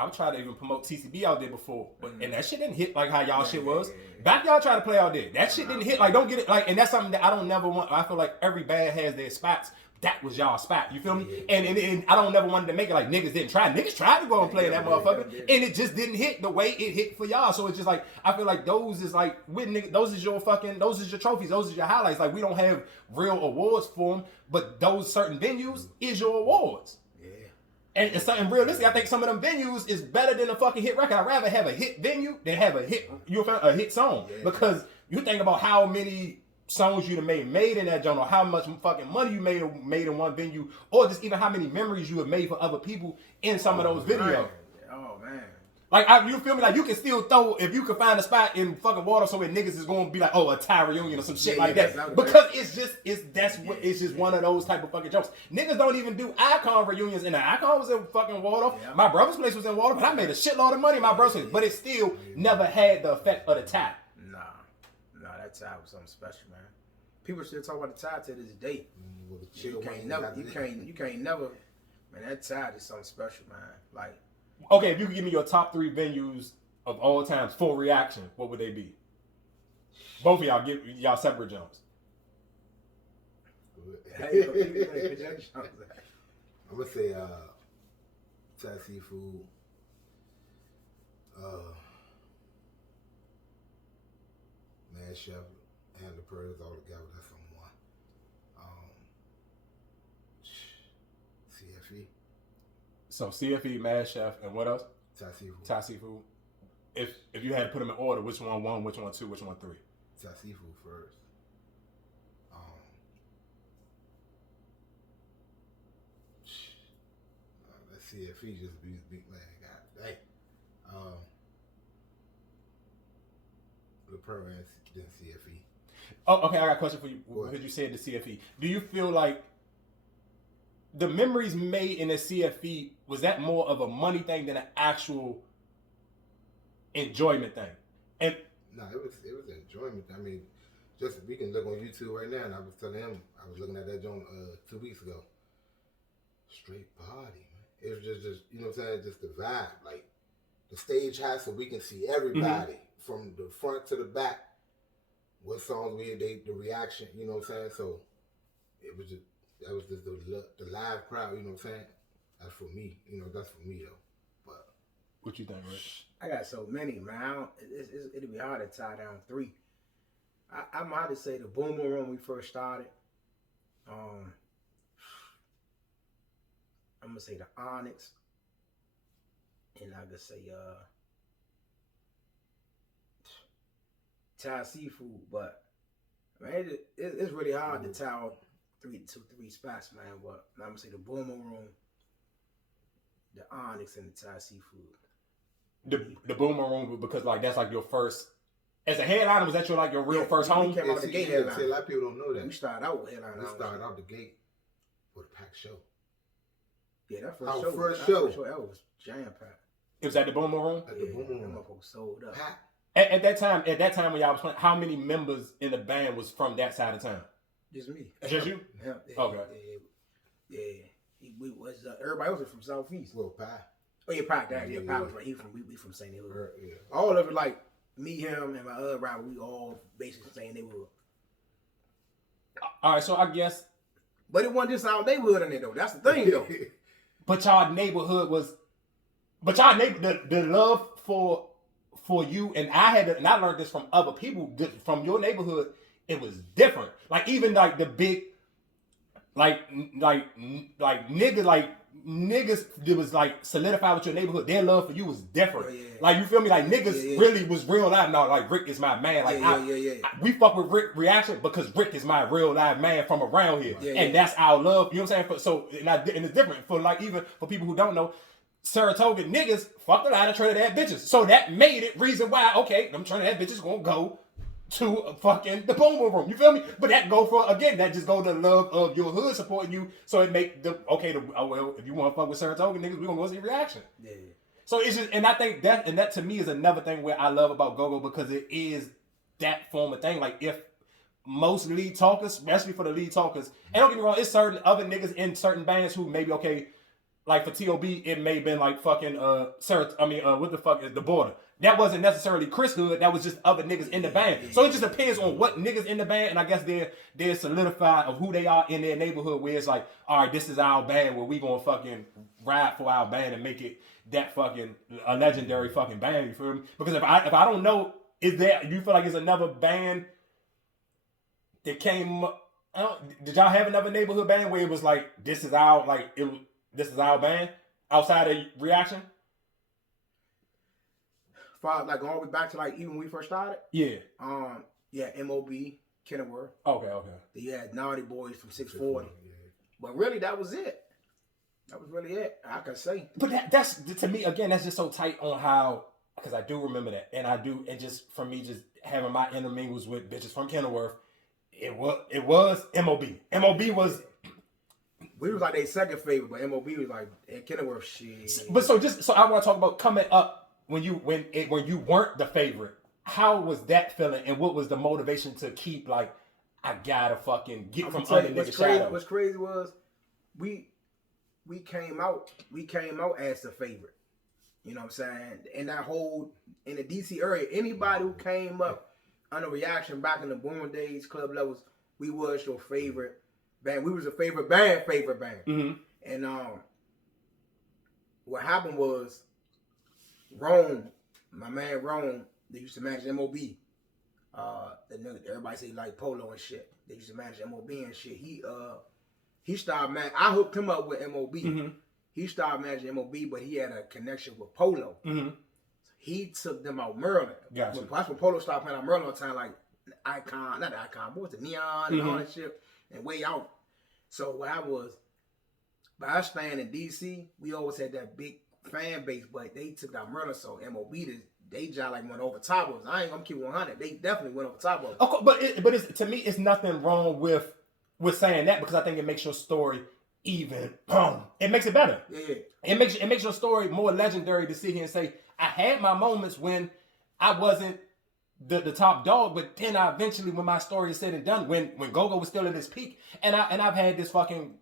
would try to even promote TCB out there before, but and that shit didn't hit like how y'all shit was. Back y'all try to play out there. That shit didn't hit. Like don't get it. Like and that's something that I don't never want. I feel like every band has their spots. That was y'all spot. You feel me? And I don't never wanted to make it like niggas didn't try. Niggas tried to go and play that motherfucker, and it just didn't hit the way it hit for y'all. So it's just like I feel like those is like with niggas. Those is your trophies. Those is your highlights. Like we don't have real awards for them, but those certain venues is your awards. And it's something realistic. I think some of them venues is better than a fucking hit record. I'd rather have a hit venue than have a hit song because you think about how many songs you have made in that joint, or how much fucking money you made in one venue, or just even how many memories you have made for other people in some of those videos. Oh man. Like you feel me? Like you can still throw if you can find a spot in fucking water so where niggas is gonna be like, oh, a tie reunion or some shit like that. Because it's just one of those type of fucking jokes. Niggas don't even do Icon reunions, and the Icon was in fucking Waldorf. Yeah. My brother's place was in Waldorf, but I made a shitload of money in my brother's place, but it still never had the effect of the tie. Nah, that tie was something special, man. People still talk about the tie to this day. You can't never, man. That tie is something special, man. Like, okay, if you could give me your top 3 venues of all times for reaction, what would they be? Both of y'all, give y'all separate jumps. I'm gonna say Thai Seafood. Mad Chef and the Pearls all together. That's on one. CFE. So CFE, Mad Chef, and what else? Thai Seafood. Thai Seafood. If you had to put them in order, which one 1, which one 2, which one 3? Thai Seafood first. That CFE just be big man. God dang. The Pearl and then CFE. Oh, okay. I got a question for you. Because you said the CFE. Do you feel like the memories made in the CFE, was that more of a money thing than an actual enjoyment thing? And no, it was enjoyment. I mean, just we can look on YouTube right now, and I was telling him I was looking at that joint 2 weeks ago. Straight party, man. It was just you know what I'm saying, just the vibe, like the stage high, so we can see everybody from the front to the back. What songs the reaction, you know what I'm saying? So it was just that was just the live crowd, you know what I'm saying? That's for me, that's for me though. But what you think, Rich? I got so many, man. It'll be hard to tie down 3. I might have say the Boomer Room when we first started. I'm gonna say the Onyx, and I could say Thai Seafood, but man, it's really hard to tie 3 spots, man. But I'm gonna say the Boomer Room, the Onyx, and the Thai Seafood. The Boomer Room, because like that's like your first as a headliner. Was that your real first home? We came out the gate headliner. A lot of people don't know that. We started out with headliner. We started out the gate. for the packed show. Yeah, that Our first first show, show. that was jam packed. It was at the Boomer Room. At the Yeah, Boom that Room. motherfucker sold up. Packed. At that time when y'all was playing, how many members in the band was from that side of town? Just me. Just you? Yeah. Okay. Yeah. We was everybody else was from Southeast. Well, Pie. Oh yeah, Pac that. Yeah, Yeah, Pac yeah. was right. We from St. Neighborhood. Yeah. All of it, like me, him, and my other rapper, we all basically St. Neighborhood. All right, so I guess, But it wasn't just our neighborhood in there though. That's the thing though. but y'all neighborhood was, but y'all the love for you and I learned this from other people from your neighborhood. It was different. Like even like the big, niggas that was like solidified with your neighborhood. Their love for you was different. Yeah. Like you feel me? Like niggas Yeah. really was real live. No, like Rick is my man. Like Yeah. we fuck with Rick Reaction because Rick is my real live man from around here, Yeah, and that's our love. You know what I'm saying? So and it's different for like even for people who don't know. Saratoga niggas fucked a lot of Trinidad bitches, so that made it reason why. Okay, them Trinidad bitches gonna go to fucking the Boom Boom Room. You feel me? But that go for again. That just go to the love of your hood supporting you. So it make the well, if you want to fuck with Saratoga niggas, we gonna go see Reaction. Yeah. So it's just, and I think that to me is another thing where I love about Go-Go because it is that form of thing. Like if most lead talkers, especially for the lead talkers, and don't get me wrong, it's certain other niggas in certain bands who maybe okay, like for T.O.B. it may have been like fucking what the fuck is The Border? That wasn't necessarily Chris Hood. That was just other niggas in the band. So it just depends on what niggas in the band, and I guess they're solidified of who they are in their neighborhood. Where it's like, all right, this is our band. Where we gonna fucking ride for our band and make it that fucking a legendary fucking band. You feel me? Because if I don't know, is there? You feel like it's another band that came? Did y'all have another neighborhood band where it was like this is our band outside of Reaction? Like all the way back to like even when we first started. Yeah. MOB, Kenilworth. Okay. You had Naughty Boys from 640. But really, that was it. That was really it. I can say. But that's to me again. That's just so tight on how, because I do remember that, and I do, and just for me, just having my intermingles with bitches from Kenilworth, it was MOB. MOB was. We was like their second favorite, but MOB was like Kenilworth shit. But so I want to talk about coming up when you weren't the favorite. How was that feeling, and what was the motivation to keep like I gotta fucking get from under niggas' shadow? What's crazy was we came out as the favorite. You know what I'm saying? In the DC area, anybody who came up under Reaction back in the Boom days, club levels, we was your favorite band. We was a favorite band. Mm-hmm. And what happened was Rome, my man Rome, they used to manage MOB. The nigga, everybody say like Polo and shit. They used to manage MOB and shit. He started I hooked him up with MOB. Mm-hmm. He started managing MOB, but he had a connection with Polo. Mm-hmm. He took them out Maryland. Gotcha. That's when Polo started playing out Maryland all the time, like Icon, not Icon, but what's the Neon and all that shit, and Way Out. So what happened was, by us staying in DC, we always had that big fan base, but they took out Maryland, so MOB, they just like went over top of us. I ain't gonna keep 100. They definitely went over top of us. Okay, but it's, to me, it's nothing wrong with saying that because I think it makes your story even. It makes it better. Yeah. It makes your story more legendary to sit here and say, I had my moments when I wasn't the top dog, but then I eventually, when my story is said and done, when Go-Go was still at his peak, and I've had this fucking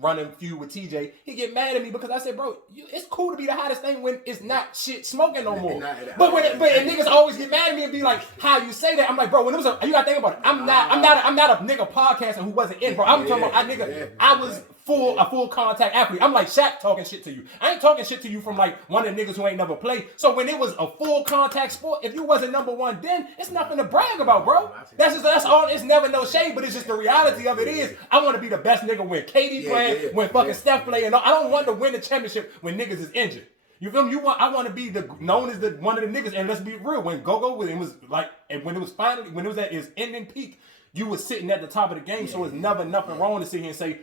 running feud with TJ, he get mad at me because I said, bro, it's cool to be the hottest thing when it's not shit smoking no more. But niggas always get mad at me and be like, how you say that? I'm like, bro, when it was you gotta think about it. I'm not a nigga podcasting who wasn't in, bro. I'm talking about I was a full contact athlete. I'm like Shaq talking shit to you. I ain't talking shit to you from like one of the niggas who ain't never played. So when it was a full contact sport, if you wasn't number one then, it's nothing to brag about, bro. That's all. It's never no shade, but it's just the reality of it is I want to be the best nigga when KD playing, when fucking Steph playing. I don't want to win the championship when niggas is injured. You feel me? I want to be known as one of the niggas. And let's be real, when Go-Go was like, and when it was at its ending peak, you was sitting at the top of the game. So it's never nothing wrong to sit here and say,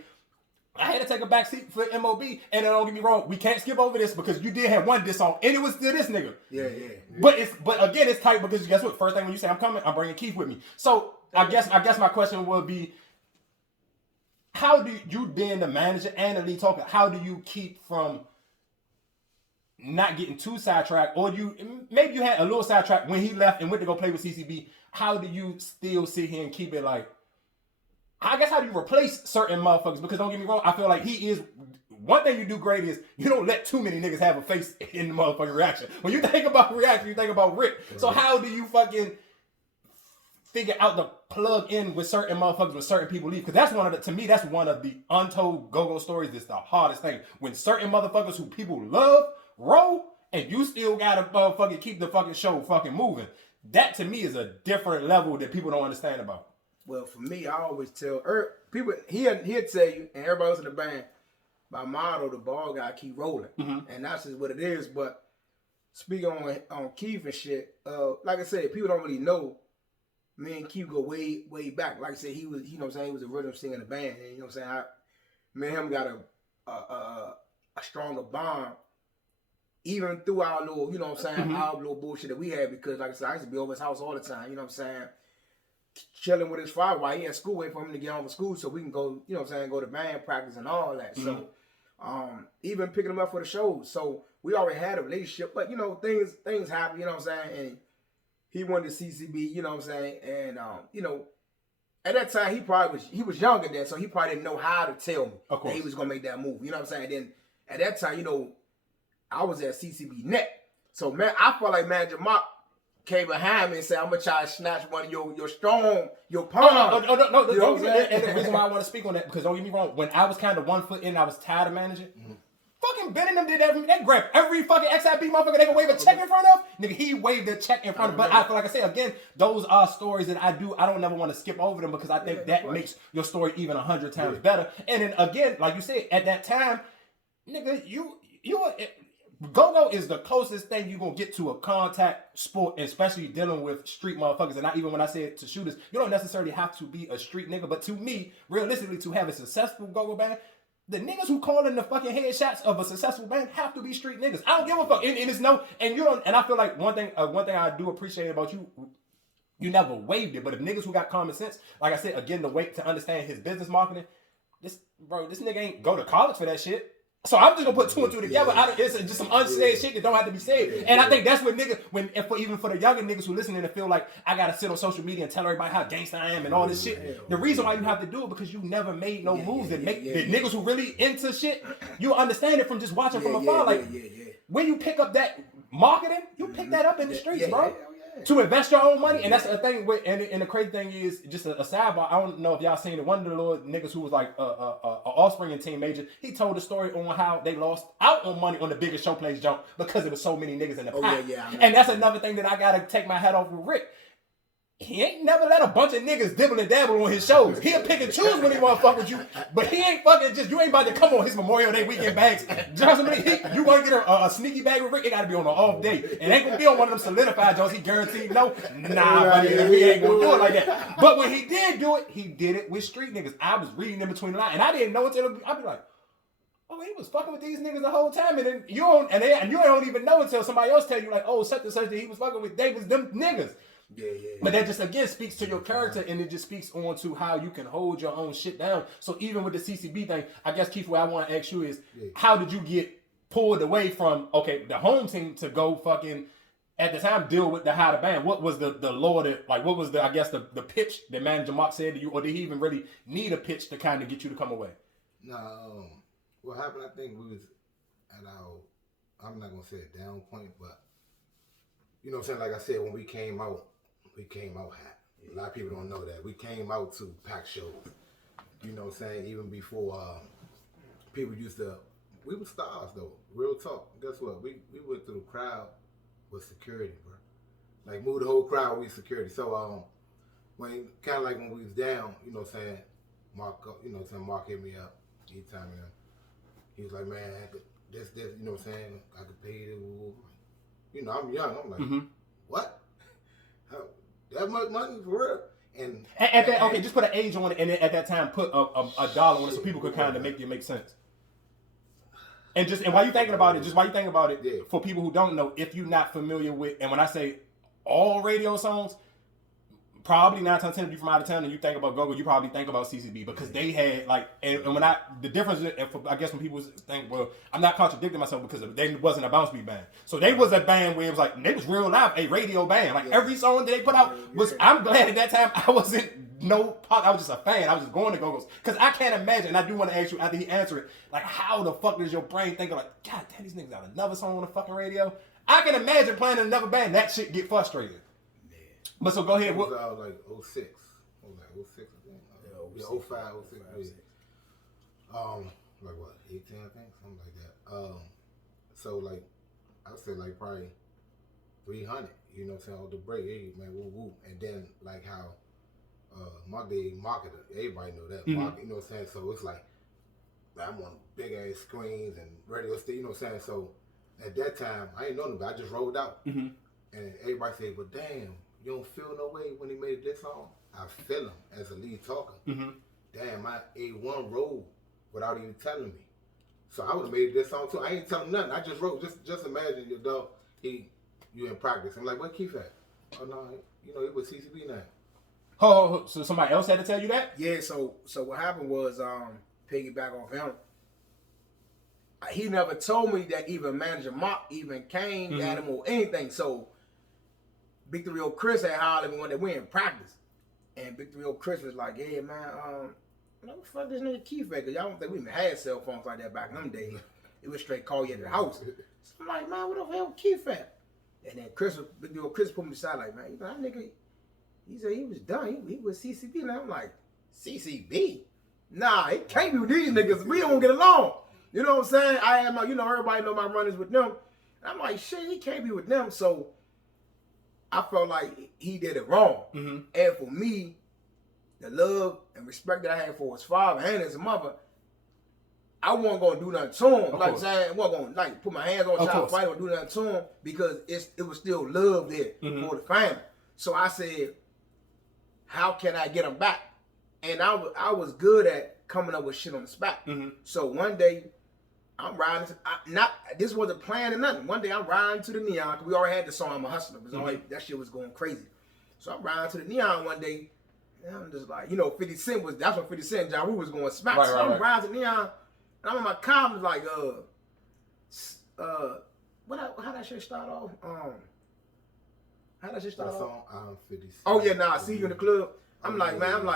I had to take a back seat for MOB, and don't get me wrong, we can't skip over this because you did have one diss song, and it was still this nigga. Yeah. But again, it's tight because guess what? First thing when you say I'm coming, I'm bringing Keith with me. So I guess my question would be, how do you being the manager and the lead talker, how do you keep from not getting too sidetracked, or maybe you had a little sidetrack when he left and went to go play with CCB? How do you still sit here and keep it like, I guess, how do you replace certain motherfuckers? Because don't get me wrong, I feel like he is, one thing you do great is you don't let too many niggas have a face in the motherfucking reaction. When you think about reaction, you think about Rick. So how do you fucking figure out the plug in with certain motherfuckers when certain people leave? Because that's to me, that's one of the untold go-go stories that's the hardest thing. When certain motherfuckers who people love roll, and you still gotta fucking keep the fucking show fucking moving. That to me is a different level that people don't understand about. Well, for me, I always tell people, he'll tell you, and everybody else in the band, my motto, the ball gotta keep rolling. And that's just what it is. But speaking on Keith and shit, like I said, people don't really know me and Keith go way, way back. Like I said, he was, you know what I'm saying, he was a rhythm singer in the band. And you know what I'm saying, me and him got a stronger bond even through our little, you know what I'm saying, our little bullshit that we had, because like I said, I used to be over his house all the time, you know what I'm saying, chilling with his father while he had school, waiting for him to get home from school so we can go, you know what I'm saying, go to band practice and all that. So even picking him up for the shows. So we already had a relationship, but you know, things happen, you know what I'm saying, and he went to CCB, you know what I'm saying, and you know, at that time he was younger then, so he probably didn't know how to tell me that he was gonna make that move, you know what I'm saying. And then at that time, you know, I was at CCB net, so man, I felt like Manager Mark came behind me and said, "I'm gonna try to snatch one of your strong, your palm." No. You know and the reason why I want to speak on that, because don't get me wrong, when I was kind of 1 foot in, I was tired of managing. Fucking Ben and them did everything. They grabbed every fucking XIB motherfucker they can wave a check in front of. Nigga, he waved a check in front of. But I feel like I say again, those are stories that I don't never want to skip over them, because I think that makes your story even 100 times better. And then again, like you said, at that time, nigga, go-go is the closest thing you're going to get to a contact sport, especially dealing with street motherfuckers. And not even when I say it to shooters, you don't necessarily have to be a street nigga. But to me, realistically, to have a successful go-go band, the niggas who call in the fucking headshots of a successful band have to be street niggas. I don't give a fuck. And it's no, and you don't, and I feel like one thing I do appreciate about you, you never waived it. But if niggas who got common sense, like I said, again, the way to understand his business marketing, this nigga ain't go to college for that shit. So I'm just gonna put 2 and 2 together. It's just some unsaid shit that don't have to be said. And I think that's what niggas, even for the younger niggas who listening and feel like I gotta sit on social media and tell everybody how gangsta I am and all this shit. The reason why you have to do it because you never made no moves that make the niggas who really into shit. You understand it from just watching from afar. When you pick up that marketing, you pick that up in the streets, bro. To invest your own money, and that's the thing. And the crazy thing is, just a sidebar. I don't know if y'all seen it. One of the little niggas who was like a Offspring and Team Major, he told the story on how they lost out on money on the biggest show plays jump because there was so many niggas in the pack. And that's another thing that I gotta take my hat off with Rick. He ain't never let a bunch of niggas dibble and dabble on his shows. He'll pick and choose when he want to fuck with you, but he ain't fucking you ain't about to come on his Memorial Day weekend bags. You want to get a sneaky bag with Rick, it got to be on an off day. It ain't going to be on one of them solidified joints. He guaranteed no. Nah, buddy, we ain't going to do it like that. But when he did do it, he did it with street niggas. I was reading in between the lines, and I didn't know until I'd be like, oh, he was fucking with these niggas the whole time, and then you don't even know until somebody else tell you like, oh, such and such that he was fucking with Davis, them niggas. But that just again speaks to your character, and it just speaks on to how you can hold your own shit down. So even with the CCB thing, I guess Keith, what I want to ask you is, how did you get pulled away from the home team to go fucking at the time deal with the how to band? What was the law that what was the pitch that Manager Mark said to you, or did he even really need a pitch to kind of get you to come away? No, what happened? I think we was at I'm not gonna say a down point, but you know what I'm saying. Like I said, when we came out hot. A lot of people don't know that. We came out to pack shows. You know what I'm saying? Even before people we were stars though. Real talk. Guess what? We went through the crowd with security, bro. Like moved the whole crowd with security. So when we was down, you know what I'm saying, Mark hit me up. He told me he was like, man, this, you know what I'm saying? I could pay you. You know, I'm young. I'm like, what? That much money for real? And at that, just put an age on it, and then at that time put a dollar on it so people could kind of make sense. And while you thinking about it, for people who don't know, if you're not familiar with, and when I say all radio songs, probably 9 times out of 10 if you from out of town and you think about Go-Go, you probably think about CCB because they had like, and when the difference is, I guess when people think, well, I'm not contradicting myself because they wasn't a bounce beat band. So they was a band where it was like, they was real live, a radio band. Like every song that they put out was, I'm glad at that time I wasn't I was just a fan. I was just going to Go-Go's. Because I can't imagine, and I do want to ask you after he answered it, like how the fuck does your brain think of like, God damn, these niggas got another song on the fucking radio? I can imagine playing in another band, that shit get frustrating. But so go ahead. It was like 06. It was like 06, I think. Yeah, 05, 06. Like what, 18, I think? Something like that. So like, I would say like probably 300, you know what I'm saying? All the break, hey man, woo woo. And then like how my day marketer, everybody know that. Market, you know what I'm saying? So it's like, I'm on big ass screens and radio station, you know what I'm saying? So at that time, I ain't know nobody, I just rolled out. And everybody said, but damn, you don't feel no way when he made this song? I feel him as a lead talker. Damn, I A1 rolled without even telling me. So I would have made this song too. I ain't telling him nothing. I just wrote. Just imagine your dog. You in practice. I'm like, where Keith at? Oh no, you know it was CCB now. Oh, so somebody else had to tell you that? Yeah. So what happened was, piggyback off him. He never told me that even Manager Mock even came at him or anything. So Big 3 Chris had hollered me when they went in practice. And Big 3 Chris was like, hey man, what the fuck this nigga Keith at? Cause y'all don't think we even had cell phones like that back in them days. It was straight call you at the house. So I'm like, man, what the hell Keith at? And then Big 3 Chris put me aside like, man, you know that nigga, he said he was done. He was CCB. And I'm like, CCB? Nah, it can't be with these niggas. We don't get along. You know what I'm saying? I am, you know, everybody know my runnings with them. And I'm like, shit, he can't be with them. So I felt like he did it wrong. And for me, the love and respect that I had for his father and his mother, I wasn't gonna do nothing to him. Like saying, I wasn't gonna like put my hands on child fight or do nothing to him because it was still love there for the family. So I said, how can I get him back? And I was good at coming up with shit on the spot. So one day, I'm riding. This wasn't planned or nothing. One day I'm riding to the Neon because we already had the song "I'm a Hustler." It was already, that shit was going crazy. So I'm riding to the Neon one day, and I'm just like, you know, 50 Cent was. That's when 50 Cent and Ja Rule was going smack. So I'm riding to the Neon, and I'm in my car. I'm like, how that shit start off? How that shit start off? Song, I'm 50 Cent. Oh yeah, nah. I see you in the club. I'm like, man. I'm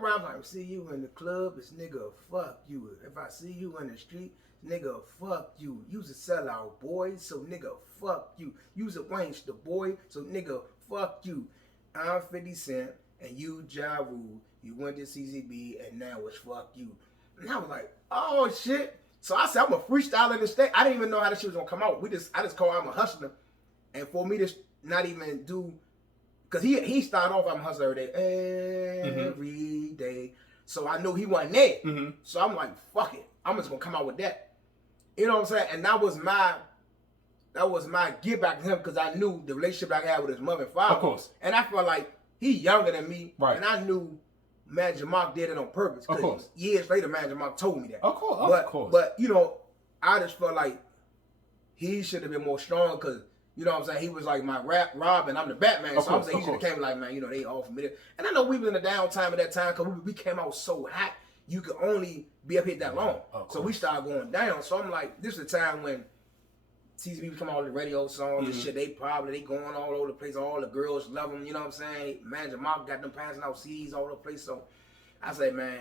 riding. Like, see you in the club, it's nigga. Fuck you. If I see you in the street. Nigga, fuck you. You's a sellout, boy. So nigga, fuck you. You's a wankster, boy. So nigga, fuck you. I'm 50 Cent and you Ja Rule. You went to CCB and now it's fuck you. And I was like, oh shit. So I said I'm a freestyle in the state. I didn't even know how this shit was gonna come out. I just called I'm a hustler. And for me to not even do, cause he started off I'm a hustler every day. So I knew he wasn't there. So I'm like, fuck it. I'm just gonna come out with that. You know what I'm saying? And that was my give back to him because I knew the relationship I had with his mother and father. Of course. And I felt like he younger than me. Right. And I knew Manager Mark did it on purpose. Of course. Years later, Manager Mark told me that. Of course. But you know, I just felt like he should have been more strong because, you know what I'm saying, he was like my Robin, I'm the Batman. So I'm saying he should have came like, man, you know, they offered me this. And I know we was in the downtime at that time because we came out so hot. You could only be up here that long. So we started going down. So I'm like, this is the time when CCB was coming out with the radio songs and shit. They going all over the place. All the girls love them. You know what I'm saying? Manager Mark got them passing out CDs all over the place. So I say, man,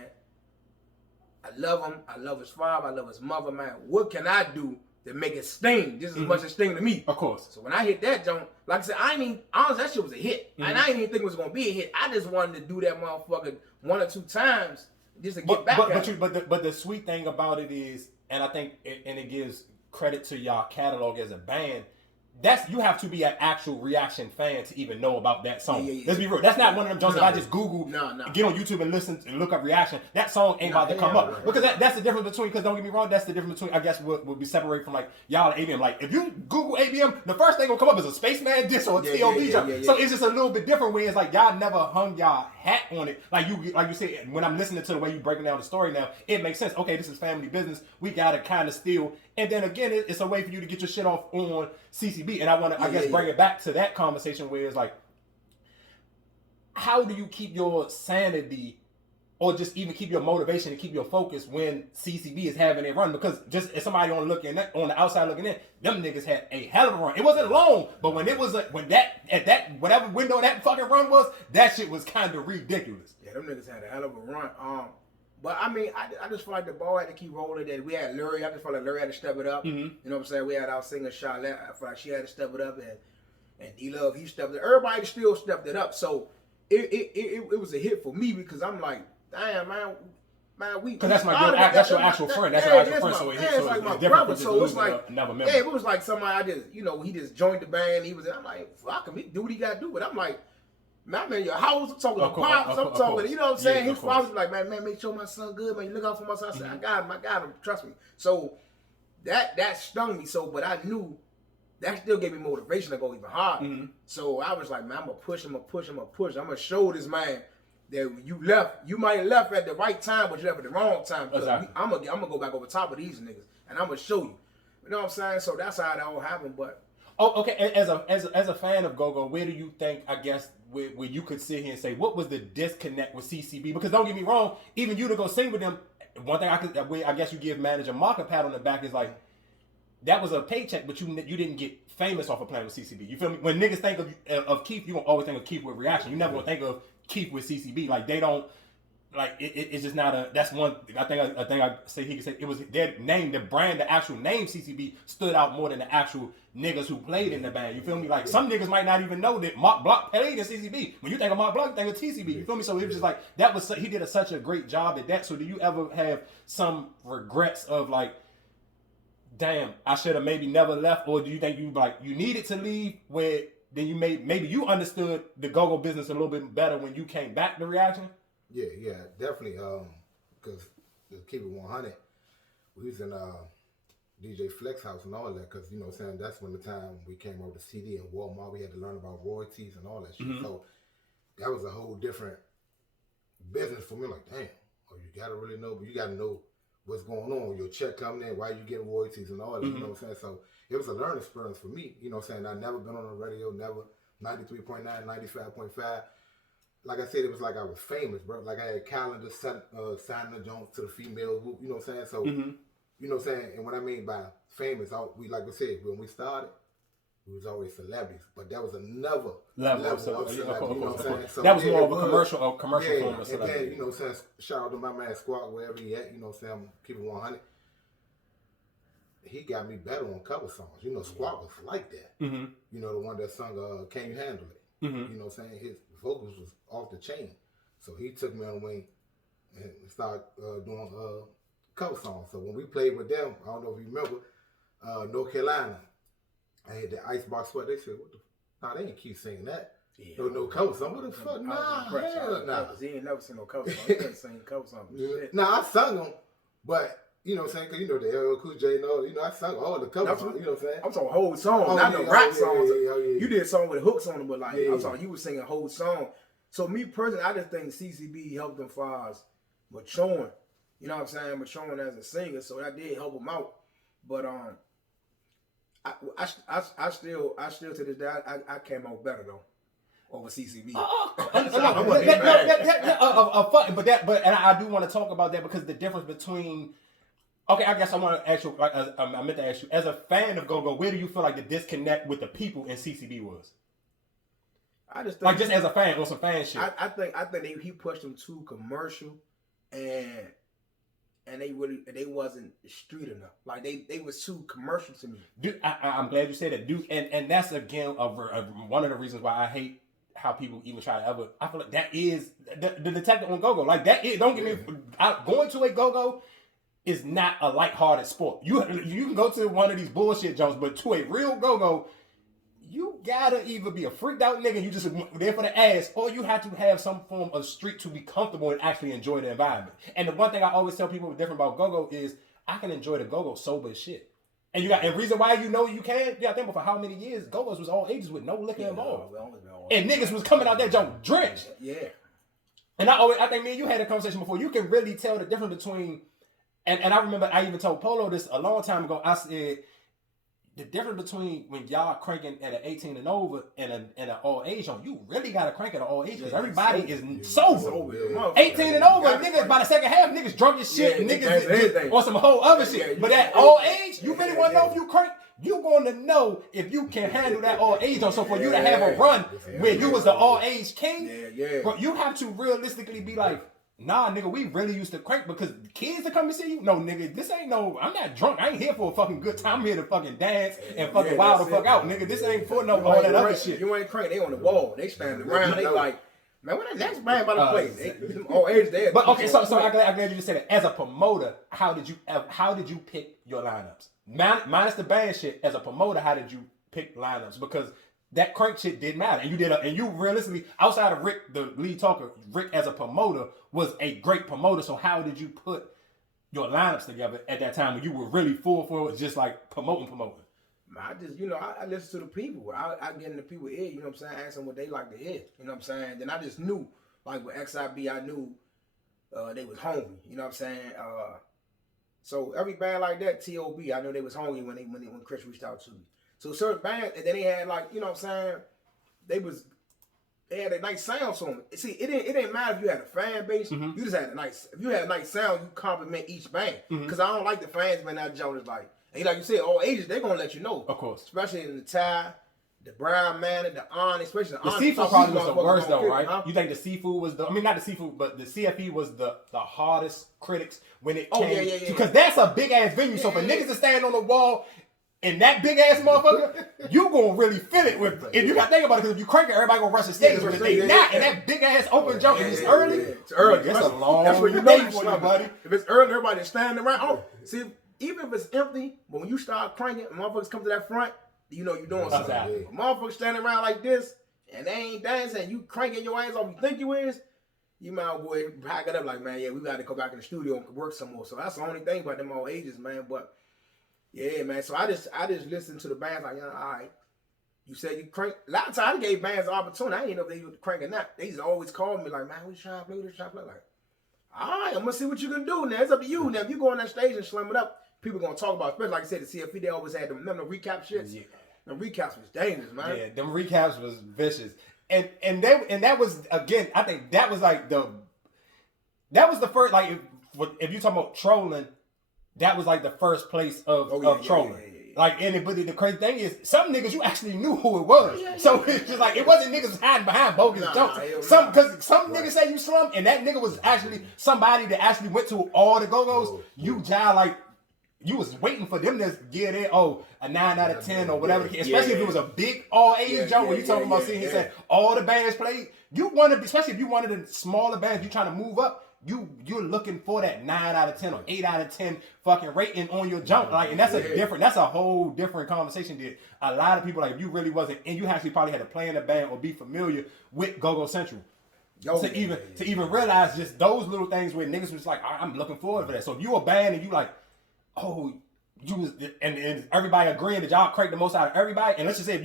I love him. I love his father. I love his mother, man. What can I do to make it sting just as much as sting to me? Of course. So when I hit that jump, like I said, honestly, that shit was a hit. And I didn't even think it was going to be a hit. I just wanted to do that motherfucker 1 or 2 times. Just to get back but the sweet thing about it is, and I think it gives credit to y'all catalog as a band. You have to be an actual reaction fan to even know about that song. Let's be real. That's not one of them songs that I just Google, get on YouTube and listen and look up reaction. That song ain't about to come up. Right. Because that's the difference between, because don't get me wrong, that's the difference between, I guess, what be separated from like y'all and ABM. Like if you Google ABM, the first thing gonna come up is a Spaceman diss or a T.O.B. jump. So it's just a little bit different when it's like y'all never hung y'all hat on it. Like you said, when I'm listening to the way you breaking down the story now, it makes sense. Okay, this is family business. We gotta kind of steal. And then again, it's a way for you to get your shit off on CCB. And I want to, I guess, bring it back to that conversation where it's like, how do you keep your sanity or just even keep your motivation and keep your focus when CCB is having a run? Because just as somebody on the outside looking in, them niggas had a hell of a run. It wasn't long, but when it was whatever window that fucking run was, that shit was kind of ridiculous. Yeah, them niggas had a hell of a run. But I mean, I just feel like the ball had to keep rolling. That we had Lurie. I just felt like Lurie had to step it up. Mm-hmm. You know what I'm saying? We had our singer Charlotte. I feel like she had to step it up, and D-Love, he stepped it. Everybody still stepped it up. So it was a hit for me because I'm like, damn, man, we. Because that's your actual friend. That's your actual friend. So it's like my brother. So it's like another member. Yeah, it was like somebody he just joined the band. He was. I'm like, fuck him. He do what he got to do. But I'm like, man, I'm in your house. I'm talking to Pops. I'm talking. You know what I'm saying? His father was like, man, make sure my son good. Man, you look out for my son. I said, I got him. Trust me. So that stung me. So, but I knew that still gave me motivation to go even harder. Mm-hmm. So I was like, man, I'm gonna push him. I'm gonna show this man that you might have left at the right time, but you left at the wrong time. Exactly. I'm gonna go back over top of these niggas, and I'm gonna show you. You know what I'm saying? So that's how that all happened. But okay. As a fan of Go-Go, where do you think? I guess where you could sit here and say what was the disconnect with CCB? Because don't get me wrong, even you to go sing with them, one thing I guess you give manager Mark a pat on the back is like that was a paycheck, but you didn't get famous off of playing with CCB. You feel me? When niggas think of Keith, you gonna always think of Keith with Reaction. You never gonna think of Keith with CCB. Like they don't like it's just not a. That's one. I think I say he could say it was their name, the brand, the actual name CCB stood out more than the actual niggas who played in the band. You feel me? Like some niggas might not even know that Mark Block played in CCB. When you think of Mark Block, you think of TCB. You feel me? So it was just like that was he did such a great job at that. So do you ever have some regrets of like, damn, I should have maybe never left, or do you think you needed to leave where then you maybe you understood the Go-Go business a little bit better when you came back to Reaction? Yeah, definitely. Because to keep it 100, we was in DJ Flex house and all that. Because you know, what I'm saying that's when the time we came over to CD and Walmart, we had to learn about royalties and all that shit. Mm-hmm. So that was a whole different business for me. Like, damn, you gotta really know, but you gotta know what's going on. Your check coming in, why you getting royalties and all that. Mm-hmm. You know what I'm saying? So it was a learning experience for me. You know what I'm saying? I've never been on the radio, never 93.9, 95.5. Like I said, it was like I was famous, bro. Like I had calendars signing the Jones to the females, you know what I'm saying? So, Mm-hmm. you know what I'm saying? And what I mean by famous, we like I said, when we started, we was always celebrities, but that was another level of celebrity, you know what I'm saying? So that was more of a commercial form of and then, celebrity. you know what I'm saying? Shout out to my man Squawk, wherever he at, you know what I'm saying? I'm keeping 100. He got me better on cover songs. You know, Squawk was like that. Mm-hmm. You know, the one that sung Can You Handle It? Mm-hmm. You know what I'm saying? His vocals was off the chain. So he took me on the wing and started doing cover songs. So when we played with them, I don't know if you remember, North Carolina, I had the Icebox sweat. They said, what the nah, they ain't keep singing that. Yeah. No cover song. What the fuck? Nah, hell nah. He ain't never seen no cover song. He couldn't sing cover song. Nah, I sung them, but you know what I'm saying? Because you know the LL Cool J and all, you know, I sung all the cover songs, you know what I'm saying? I'm talking whole song, not the rap songs. You did a song with hooks on them, but like, I'm talking, you was singing a whole song. So me personally, I just think CCB helped them far as maturing. You know what I'm saying? Maturing as a singer, so that did help them out. But I still to this day, I came out better though over CCB. But I do want to talk about that because the difference between. Okay, I guess I want to ask you. I meant to ask you, as a fan of Go-Go, where do you feel like the disconnect with the people in CCB was? I just think, like just as a fan on some fan shit. I think he pushed them too commercial, and they wasn't street enough. Like they was too commercial to me. Dude, I'm glad you said that, dude. And that's again one of the reasons why I hate how people even try to ever. I feel like that is the detective on Go-Go. Like that is, don't get me going to a Go-Go is not a lighthearted sport. You can go to one of these bullshit jumps, but to a real Go-Go, you gotta either be a freaked out nigga, you just there for the ass, or you have to have some form of street to be comfortable and actually enjoy the environment. And the one thing I always tell people different about Go-Go is I can enjoy the Go-Go sober as shit. And and reason why you know you can, you gotta think about for how many years Go-Go's was all ages with no liquor involved. And niggas was coming out that jump drenched. Yeah. And I think me and you had a conversation before. You can really tell the difference between. And I remember I even told Polo this a long time ago. I said, the difference between when y'all cranking at an 18 and over and an all age on, you really gotta crank at an all age because everybody is sober. 18 and over, niggas by the second half, niggas drunk as shit, niggas on some whole other shit. But at all age, you really want to know if you crank. You going to know if you can handle that all age on. So for you to have a run where you was the all age king, bro, you have to realistically be like, nah, nigga, we really used to crank because kids to come and see you. No, nigga, this ain't no. I'm not drunk. I ain't here for a fucking good time. I'm here to fucking dance and fucking wild the fuck out, nigga. This ain't for no all that other shit. You ain't crank. They on the wall. They standing around. They like, man, when the next band about to play? All age there. But okay, so I'm glad you just said it. As a promoter, how did you pick your lineups? Minus the band shit. As a promoter, how did you pick lineups? Because that crank shit did matter, and you realistically, outside of Rick, the lead talker, Rick as a promoter was a great promoter. So how did you put your lineups together at that time when you were really full for it, just like promoting? I just, I listen to the people. I get in the people's ear, you know what I'm saying? Ask them what they like to hear, you know what I'm saying? Then I just knew, like with XIB, I knew they was hungry, you know what I'm saying? So every band like that, T.O.B., I know they was hungry when Chris reached out to me. So certain bands, and then they had like, you know what I'm saying? They had a nice sound to them. See, it didn't matter if you had a fan base. You just had if you had a nice sound, you compliment each band. Because I don't like the fans, man, that Jonas like, and like you said, all ages, they're going to let you know. Of course. Especially in the Thai, the Brown Man, and the On, especially the On. The seafood probably was the worst though, right? Huh? You think the seafood was not the seafood, but the CFE was the hardest critics when it came. Because that's a big ass venue. So for niggas to stand on the wall and that big ass motherfucker, you gonna really feel it with it. If you gotta think about it, because if you crank it, everybody gonna rush the stage. But if they not, and that big ass open jump and it's early, it's early. That's a long that's what you day know for you, buddy. If it's early, everybody's standing around. Oh, see, even if it's empty, but when you start cranking, and motherfuckers come to that front, you know you're doing something. Exactly. Motherfuckers standing around like this, and they ain't dancing, you cranking your ass off you think you is, you might go ahead and pack it up like, man, yeah, we got to go back in the studio and work some more. So that's the only thing about them all ages, man. But yeah, man. So I just listened to the bands like, all right. You said you crank. A lot of times I gave bands an opportunity. I didn't know if they were cranking or not. They just always call me like, man, we trying to play, Like, all right, I'm gonna see what you can do. Now it's up to you. Now if you go on that stage and slam it up, people gonna talk about it. Especially like I said, the CFP, they always had them recap shits. Yeah. Them recaps was dangerous, man. Yeah, them recaps was vicious. And that was, again, I think that was like the first, like if you talking about trolling, that was like the first place of trolling. Yeah. Like, but the crazy thing is, some niggas you actually knew who it was. So it's just like, it wasn't niggas hiding behind bogus jokes. Because some niggas say you slum, and that nigga was actually somebody that actually went to all the go-go's. You jive like, you was waiting for them to get it, a 9 out of 10 or whatever. Especially if it was a big all-age joke when you talking about seeing he said all the bands played. You want to, especially if you one of the smaller bands, you trying to move up, you're looking for that 9 out of 10 or 8 out of 10 fucking rating on your jump. Like, and that's that's a whole different conversation. That a lot of people, like, if you really wasn't, and you actually probably had to play in a band or be familiar with Go-Go Central. To even realize just those little things where niggas was like, I'm looking forward for that. So if you a band and you like, you was, and everybody agreeing that y'all cranked the most out of everybody, and let's just say if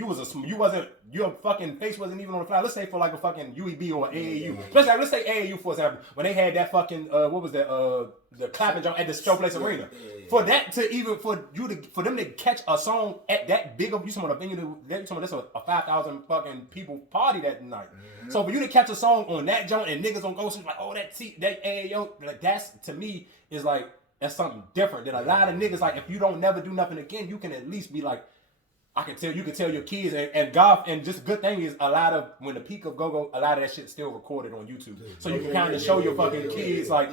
your fucking face wasn't even on the fly. Let's say for like a fucking UEB or AAU. Let's say AAU for example, when they had that fucking what was that the clapping jump at the Showplace Arena. For that to even for them to catch a song at that big of you talking about a venue that's a 5,000 fucking people party that night. Mm-hmm. So for you to catch a song on that joint and niggas on go like that AAU, like that's to me is like. That's something different than a lot of niggas. Like, if you don't never do nothing again, you can at least be like, you can tell your kids and golf. And just good thing is when the peak of go-go, a lot of that shit's still recorded on YouTube. So you can kind of show your fucking kids like,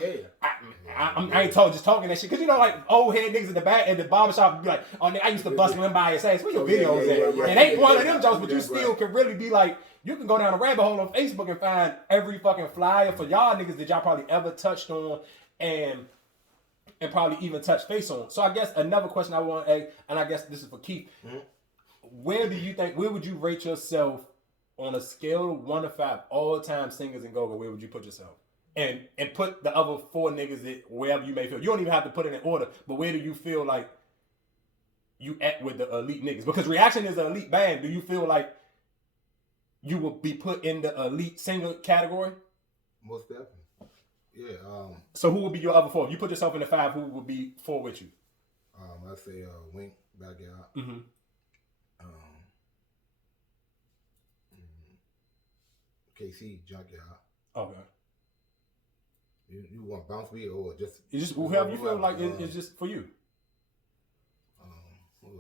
I ain't just talking that shit. Cause you know, like old head niggas in the back at the barbershop be like, I used to bust him by his ass. Where your videos at? And ain't one of them jokes, but you still can really be like, you can go down a rabbit hole on Facebook and find every fucking flyer for y'all niggas that y'all probably ever touched on and probably even touch face on. So I guess another question I want to ask, and I guess this is for Keith. Mm-hmm. Where would you rate yourself on a scale of 1 to 5, all-time singers in go-go? Where would you put yourself? And put the other 4 niggas that wherever you may feel. You don't even have to put it in order, but where do you feel like you at with the elite niggas? Because Reaction is an elite band. Do you feel like you will be put in the elite singer category? Most definitely. Yeah. So who would be your other 4? If you put yourself in the 5, who would be 4 with you? I'd say Wink, Backyard. Mm-hmm. KC Junkyard. Okay. You want bounce beat or just? It's just whoever you feel like it's just for you. Well,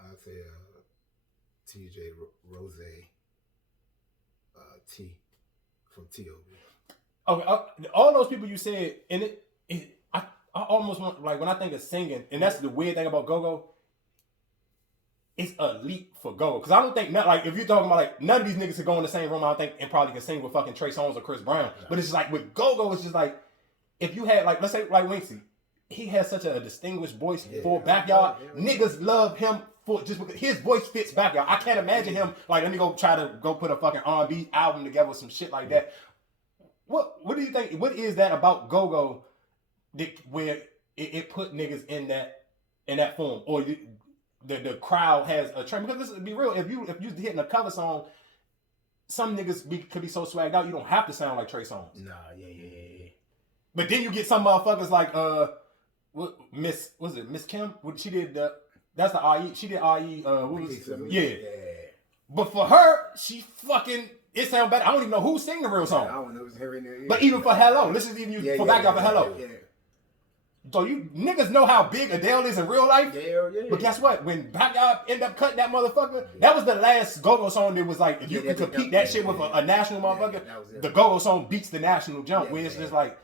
I'd say TJ Rose T from T.O.B. Okay, all those people you said, and I almost want, like, when I think of singing, and that's the weird thing about go-go, it's elite for go-go. Because I don't think, like, if you're talking about, like, none of these niggas could go in the same room, I don't think, and probably can sing with fucking Trey Songz or Chris Brown. Yeah. But it's just like, with go-go, it's just like, if you had, like, let's say, like, Winksy, he has such a distinguished voice for backyard. Niggas love him for just because his voice fits backyard. I can't imagine him, like, let me go try to go put a fucking R&B album together with some shit like that. What do you think? What is that about go-go where it put niggas in that form, or the crowd has a trend? Because let's be real, if you hitting a cover song, some niggas could be so swagged out you don't have to sound like Trey Songz. Nah, yeah. But then you get some motherfuckers like Miss Kim? She did that's the IE. She did IE. Yeah. But for her, she fucking. It sounds better. I don't even know who's singing the real song. I don't know who's hearing it. Yeah. But even for Hello, this is even for backup for Hello. Yeah. So you niggas know how big Adele is in real life. Yeah. But guess what? When Backyard end up cutting that motherfucker, that was the last go-go song that was like, if you could compete that shit with a national motherfucker, the go-go song beats the national jump. Where it's just like,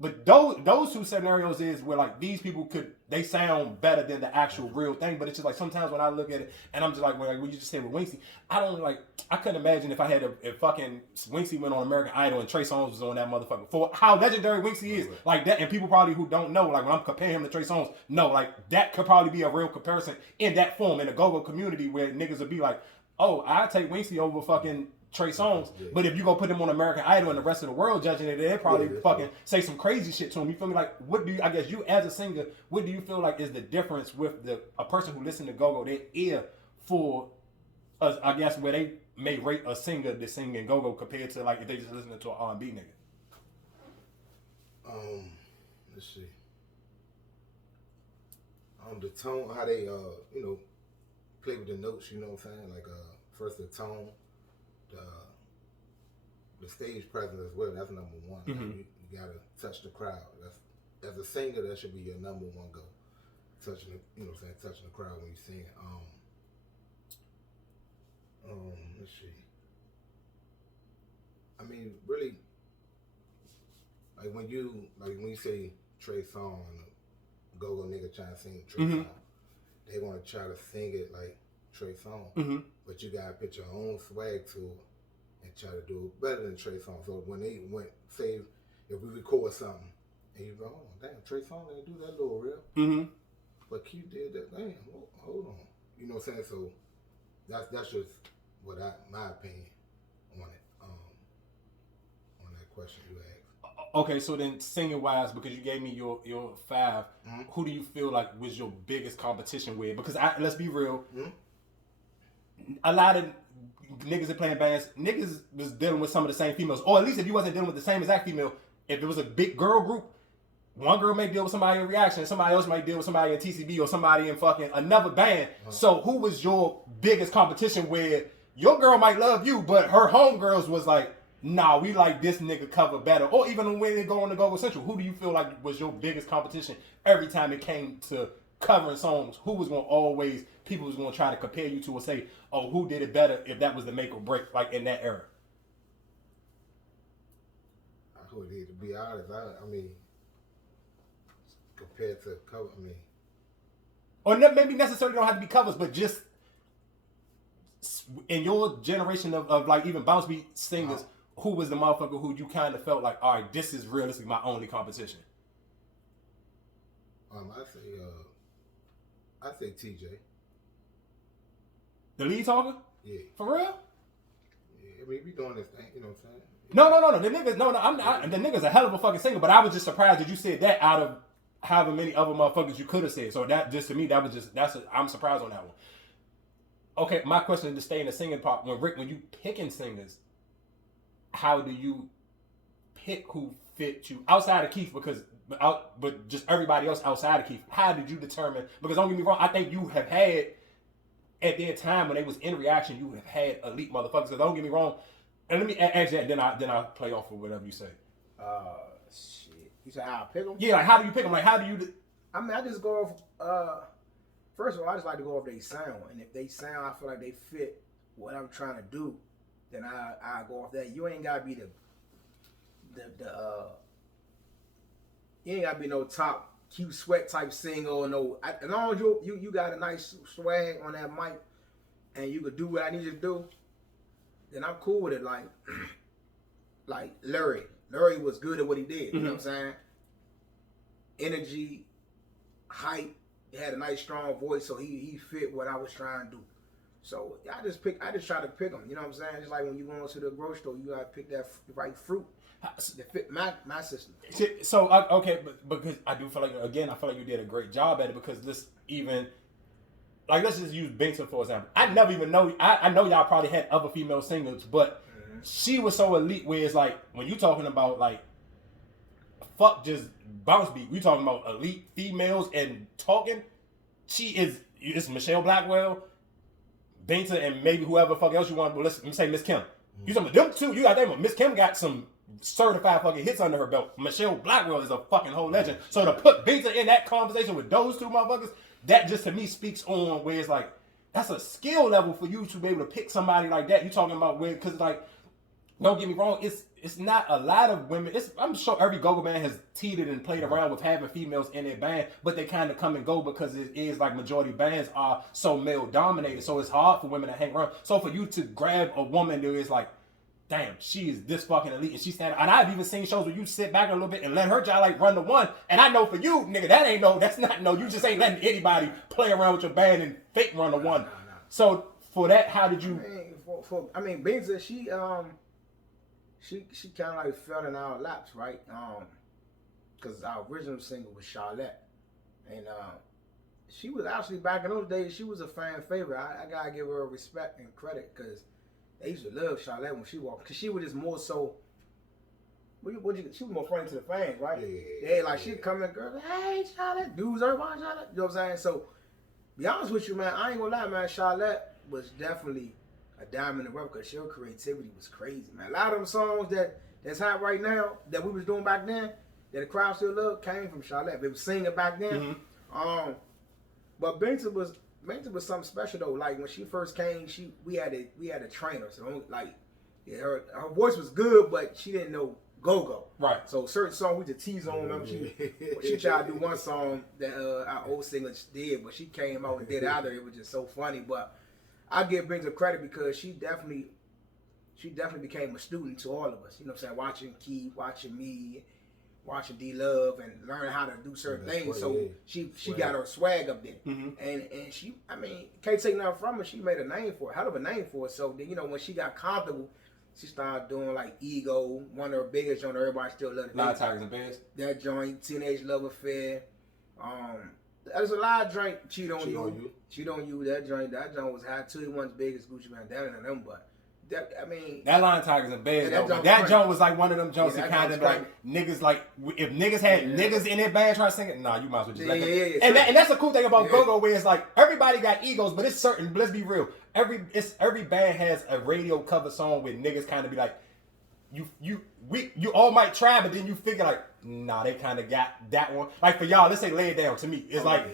but those two scenarios is where like these people they sound better than the actual real thing. But it's just like sometimes when I look at it and I'm just like, when you just said with Winksy, I couldn't imagine if fucking Winksy went on American Idol and Trey Songz was on that motherfucker. For how legendary Winksy is, like that, and people probably who don't know, like when I'm comparing him to Trey Songz, no, like that could probably be a real comparison in that form in the go-go community where niggas would be like, oh, I take Winksy over fucking Trey Songz, but if you go put him on American Idol and the rest of the world judging it, they'll probably fucking say some crazy shit to him. You feel me? Like, I guess you as a singer, what do you feel like is the difference with a person who listens to go-go, their ear for, I guess, where they may rate a singer to sing in go-go compared to like if they just listening to an R&B nigga? Let's see. The tone, how they, play with the notes, you know what I'm saying? Like, first the tone, the stage presence as well. That's number one. Mm-hmm. Like you gotta touch the crowd. As a singer, that should be your number one goal. Touching the crowd when you sing. Let's see. I mean, really, like when you say Trey Songz, go-go nigga trying to sing Trey Songz, they want to try to sing it like Trey Songz, but you gotta put your own swag to it and try to do it better than Trey Songz. So when say if we record something and you go, oh damn, Trey Songz didn't do that little real, but Q did that. Damn, hold on, you know what I'm saying? So that's just what my opinion on it, on that question you asked. Okay, so then singing wise, because you gave me your 5, who do you feel like was your biggest competition with? Because let's be real, a lot of niggas that playing bands, niggas was dealing with some of the same females, or at least if you wasn't dealing with the same exact female, if it was a big girl group, one girl may deal with somebody in Reaction, somebody else might deal with somebody in TCB or somebody in fucking another band. So who was your biggest competition where your girl might love you, but her homegirls was like, nah, we like this nigga cover better? Or even when they go on the Go-Go Central, who do you feel like was your biggest competition every time it came to covering songs? Who was going to always, people was going to try to compare you to or say, oh, who did it better if that was the make or break, like in that era? To be honest, I mean, compared to cover, I mean, or maybe necessarily don't have to be covers, but just in your generation of like even bounce beat singers, who was the motherfucker who you kind of felt like, all right, this is realistically my only competition? I say TJ. The lead talker? Yeah. For real? Yeah, I mean, we doing this thing, you know what I'm saying? No. The niggas, the nigga's a hell of a fucking singer, but I was just surprised that you said that out of however many other motherfuckers you could have said. So that just to me, that was just I'm surprised on that one. Okay, my question is to stay in the singing part. When you picking singers, how do you pick who fit you outside of Keith? Because but just everybody else outside of Keith. How did you determine? Because don't get me wrong, I think you have had at their time when they was in reaction, you have had elite motherfuckers. Because don't get me wrong, and let me ask that, then I play off of whatever you say. Shit. You said how I pick them? Yeah, like how do you pick them? Like how do you? I mean, I just go off. First of all, I just like to go off their sound, and if they sound, I feel like they fit what I'm trying to do, then I go off that. You ain't gotta be you ain't gotta be no top Q Sweat type single. No, as long as you got a nice swag on that mic, and you could do what I need you to do, then I'm cool with it. Like Larry was good at what he did. You know what I'm saying? Energy, height. He had a nice strong voice, so he fit what I was trying to do. So I just try to pick them. You know what I'm saying? It's like when you go into the grocery store, you gotta pick that right fruit that fit my system. So okay, but because I do feel like I feel like you did a great job at it because this even like let's just use Benson for example. I never even know. I know y'all probably had other female singers, but she was so elite. Where it's like when you talking about like fuck just bounce beat. We talking about elite females and talking. It's Michelle Blackwell, Benta, and maybe whoever fuck else you want. Well, let's say Miss Kim. You talking about them two? You got them. Miss Kim got some certified fucking hits under her belt. Michelle Blackwell is a fucking whole legend. So to put Benta in that conversation with those two motherfuckers, that just to me speaks on where it's like that's a skill level for you to be able to pick somebody like that. You talking about where because like don't get me wrong, it's not a lot of women. I'm sure every go-go band has teetered and played around with having females in their band, but they kind of come and go because it is like majority bands are so male dominated. So it's hard for women to hang around. So for you to grab a woman that is like, damn, she is this fucking elite, and she's standing. And I've even seen shows where you sit back a little bit and let her just like run the one. And I know for you, nigga, that's not you just ain't letting anybody play around with your band and fake run the one. No. So for that, how did you? I mean, Benza, she kind of like fell in our laps, right? Because our original single was Charlotte, and she was actually back in those days. She was a fan favorite. I gotta give her respect and credit because they used to love Charlotte when she walked. Because she was just more so. She was more friendly to the fans, right? Yeah, like she'd come in, girls, hey Charlotte, dudes, everybody Charlotte. You know what I'm saying? So, be honest with you, man, I ain't gonna lie, man. Charlotte was definitely a diamond in the rough because her creativity was crazy, man. A lot of them songs that's hot right now that we was doing back then that the crowd still love came from Charlotte. They was singing back then. But Benta was something special though. Like when she first came, we had a trainer. So like her voice was good, but she didn't know go-go. Right. So certain songs we just tease on. Remember she tried to do one song that our old singer did, but she came out and did either. It was just so funny, but I give Benza credit because she definitely became a student to all of us. You know what I'm saying? Watching Keith, watching me, watching D Love, and learning how to do certain things. So she got her swag up there, and she, I mean, can't take nothing from her. She made a name for it, hell of a name for it. So then when she got comfortable, she started doing like Ego, one of her biggest joints. Everybody still loved it. Lion, Tigers, and Bears. That joint, Teenage Love Affair. There's a lot of joint Cheat on You. That joint was hot too. It wasn't as big as Gucci Bandana and them, but that Lion, Tigers, and Bears. That joint was like one of them joints that kind of like niggas like if niggas had niggas in their band trying to sing it, nah, you might as well just let them. And that's the cool thing about go-go where it's like everybody got egos, but it's certain. But let's be real. Every band has a radio cover song where niggas kind of be like, you all might try, but then you figure like, nah, they kind of got that one. Like for y'all, let's say Lay It Down. To me, it's like,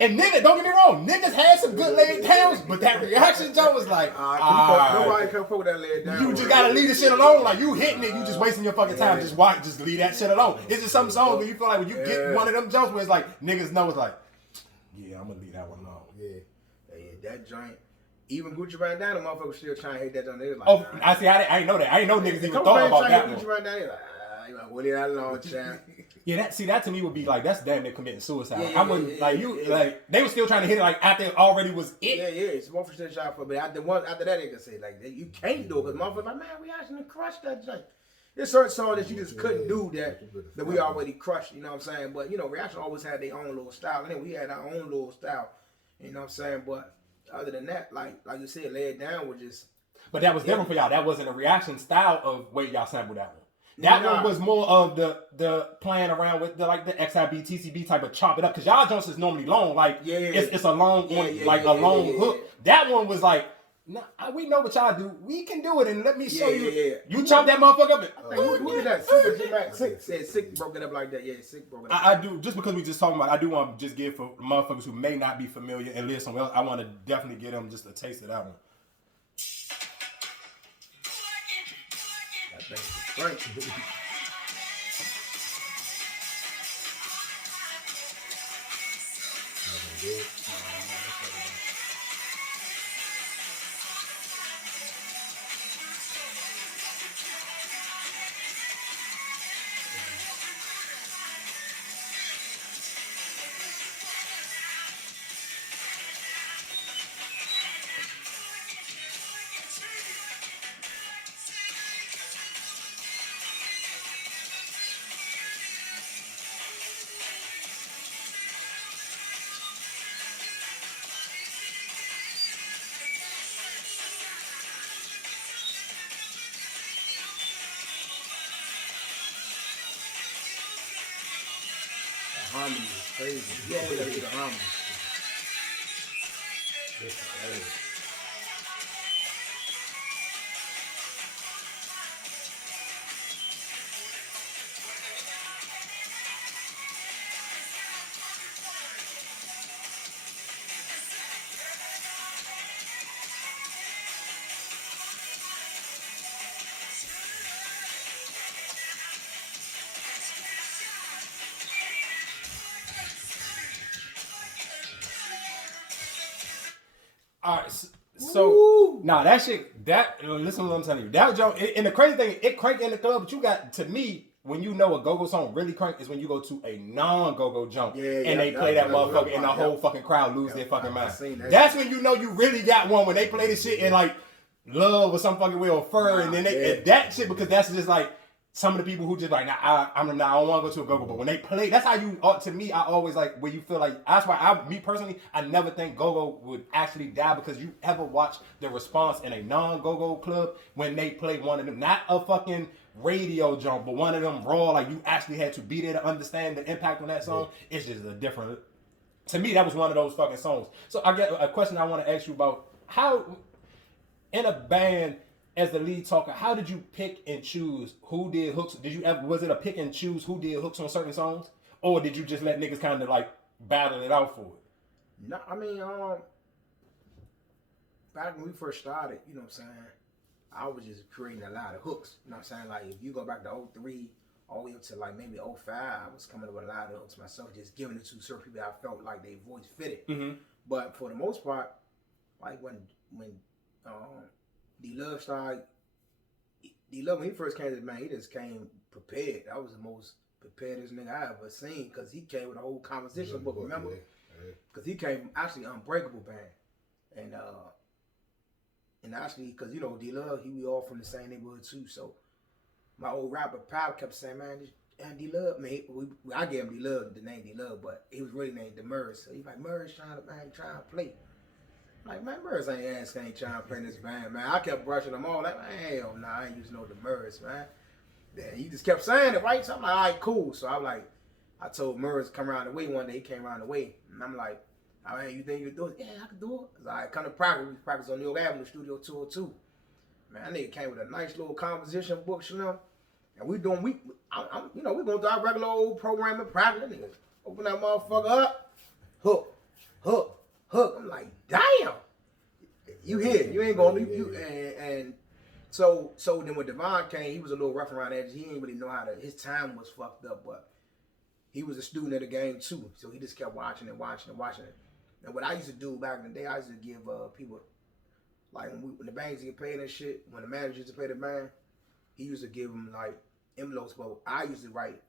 and niggas, don't get me wrong, niggas had some good Lay It Downs, but that reaction joke was like, nobody come forward with that Lay It Down. You just gotta leave the shit alone. Like you hitting it, you just wasting your fucking time. Just leave that shit alone. It's just some songs where you feel like when you get one of them jokes where it's like niggas know it's like, yeah, I'm gonna leave that one alone. Yeah, that joint. Even Gucci Bandana, motherfuckers still trying to hate that joint. They was like, oh, I see. I didn't know that. I didn't know niggas even thought about that one. Gucci Bandana, like, what did I alone, champ? Yeah, that to me would be like that's damn near committing suicide. I wouldn't like they were still trying to hit it like after it already was it. Yeah, it's one for still shot for, but after that they can say like you can't do it because motherfuckers like man we actually crushed that joint. There's certain songs that you just couldn't do that we already crushed. You know what I'm saying? But Reaction always had their own little style, and then we had our own little style. You know what I'm saying? But other than that, like you said, Lay It Down was just. But that was different for y'all. That wasn't a Reaction style of way y'all sampled that one. That one was more of the playing around with the XIB, TCB type of chop it up. Because y'all Jones is normally long. Like, it's a long hook. That one was like, nah, we know what y'all do. We can do it, and let me show you. Yeah. You chop that motherfucker up. Who did that? Sick broke it up like that. Yeah, Sick broke it up. I do, just because we just talking about, I do want to just give for motherfuckers who may not be familiar and live somewhere else, I want to definitely give them just a taste of that one. That thing is great. Harmony is crazy. You always gotta get the harmony. All right, so nah, that shit. Listen to what I'm telling you. That joke, and the crazy thing, it crank in the club. But you got, to me, when you know a go-go song really crank is when you go to a non-go-go jump and they play that motherfucker and the whole fucking crowd lose their fucking mind. That's when you know you really got one, when they play this shit in like Love or some fucking way, or Fur, and then they that shit, because that's just like some of the people who just like, I don't want to go to a go-go, but when they play, that's how you, to me, I always like, where you feel like, that's why me personally, I never think go-go would actually die, because you ever watch the response in a non-go-go club when they play one of them, not a fucking radio jump, but one of them raw, like you actually had to be there to understand the impact on that song. It's just a different, to me, that was one of those fucking songs. So I get a question I want to ask you about, how, in a band, as the lead talker, how did you pick and choose who did hooks? Was it a pick and choose who did hooks on certain songs? Or did you just let niggas kind of like battle it out for it? No, I mean, back when we first started, you know what I'm saying, I was just creating a lot of hooks. You know what I'm saying? Like, if you go back to 03, all the way up to like maybe 05, I was coming up with a lot of hooks myself, just giving it to certain people I felt like their voice fitted. Mm-hmm. But for the most part, like when D-Love started, D-Love, when he first came to the band, he just came prepared. That was the most preparedest nigga I ever seen, because he came with a whole composition book, remember? Because he came actually Unbreakable band. And actually, because, you know, D-Love, we all from the same neighborhood too, so my old rapper Pop kept saying, man, D-Love, man, I gave him D-Love, the name D-Love, but he was really named Demers. So he's like, Murs trying to play. Like, man, Murs ain't trying to play in this band, man. I kept brushing them all, like, man, hell nah, I ain't using no Demers, man. Then he just kept saying it, right? So I'm like, all right, cool. So I'm like, I told Murs to come around the way one day. He came around the way, and I'm like, all right, you think you can do it? Yeah, I can do it. So I come to practice. We practice on New York Avenue, Studio 202. Man, that nigga came with a nice little composition book, you know. And we going through our regular old programming practice. That nigga open that motherfucker up, hook. I'm like, damn, you here? You ain't gonna leave you. And so then when Devon came, he was a little rough around the edges. He didn't really know how to. His time was fucked up, but he was a student of the game too. So he just kept watching it. And what I used to do back in the day, I used to give people, like when the bands get paid and shit, when the manager used to pay the band, he used to give them like envelopes, but I used to write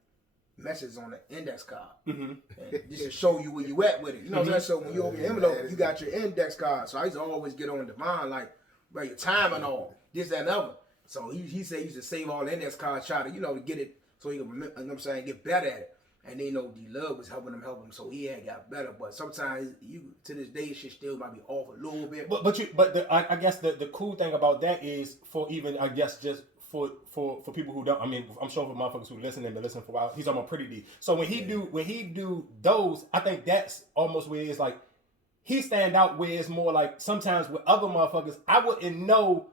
messages on the index card. Mm-hmm. And just to show you where you at with it. You know what I'm saying? So when you open your envelope, you got your index card. So I used to always get on Devon, like, bro, your time and all, this, that, and other. So he said he used to save all the index cards, try to, to get it so he could remember, you know what I'm saying, get better at it. And then, D-Love was helping him, so he had got better. But sometimes, to this day, shit still might be off a little bit. I guess the cool thing about that is, for even, I guess, just for people who don't, I mean, I'm sure for motherfuckers who listen and been listening for a while, he's talking about Pretty D. So when he do those, I think that's almost where it's like he stand out. Where it's more like sometimes with other motherfuckers, I wouldn't know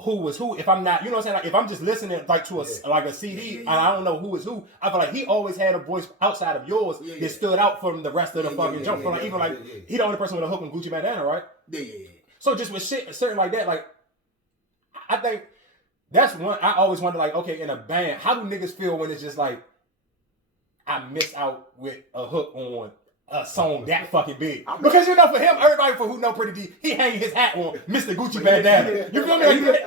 who was who if I'm not, you know what I'm saying? Like if I'm just listening like to a CD and I don't know who is who, I feel like he always had a voice outside of yours that stood out from the rest of the fucking jump. Like even like he the only person with a hook on Gucci Bandana, right? Yeah. So just with shit certain like that, like I think that's one I always wonder, like, okay, in a band, how do niggas feel when it's just like I miss out with a hook on a song that fucking big? Because you know, for him, everybody for who know Pretty D, he hanging his hat on Mr. Gucci Bandana. You feel me? Like,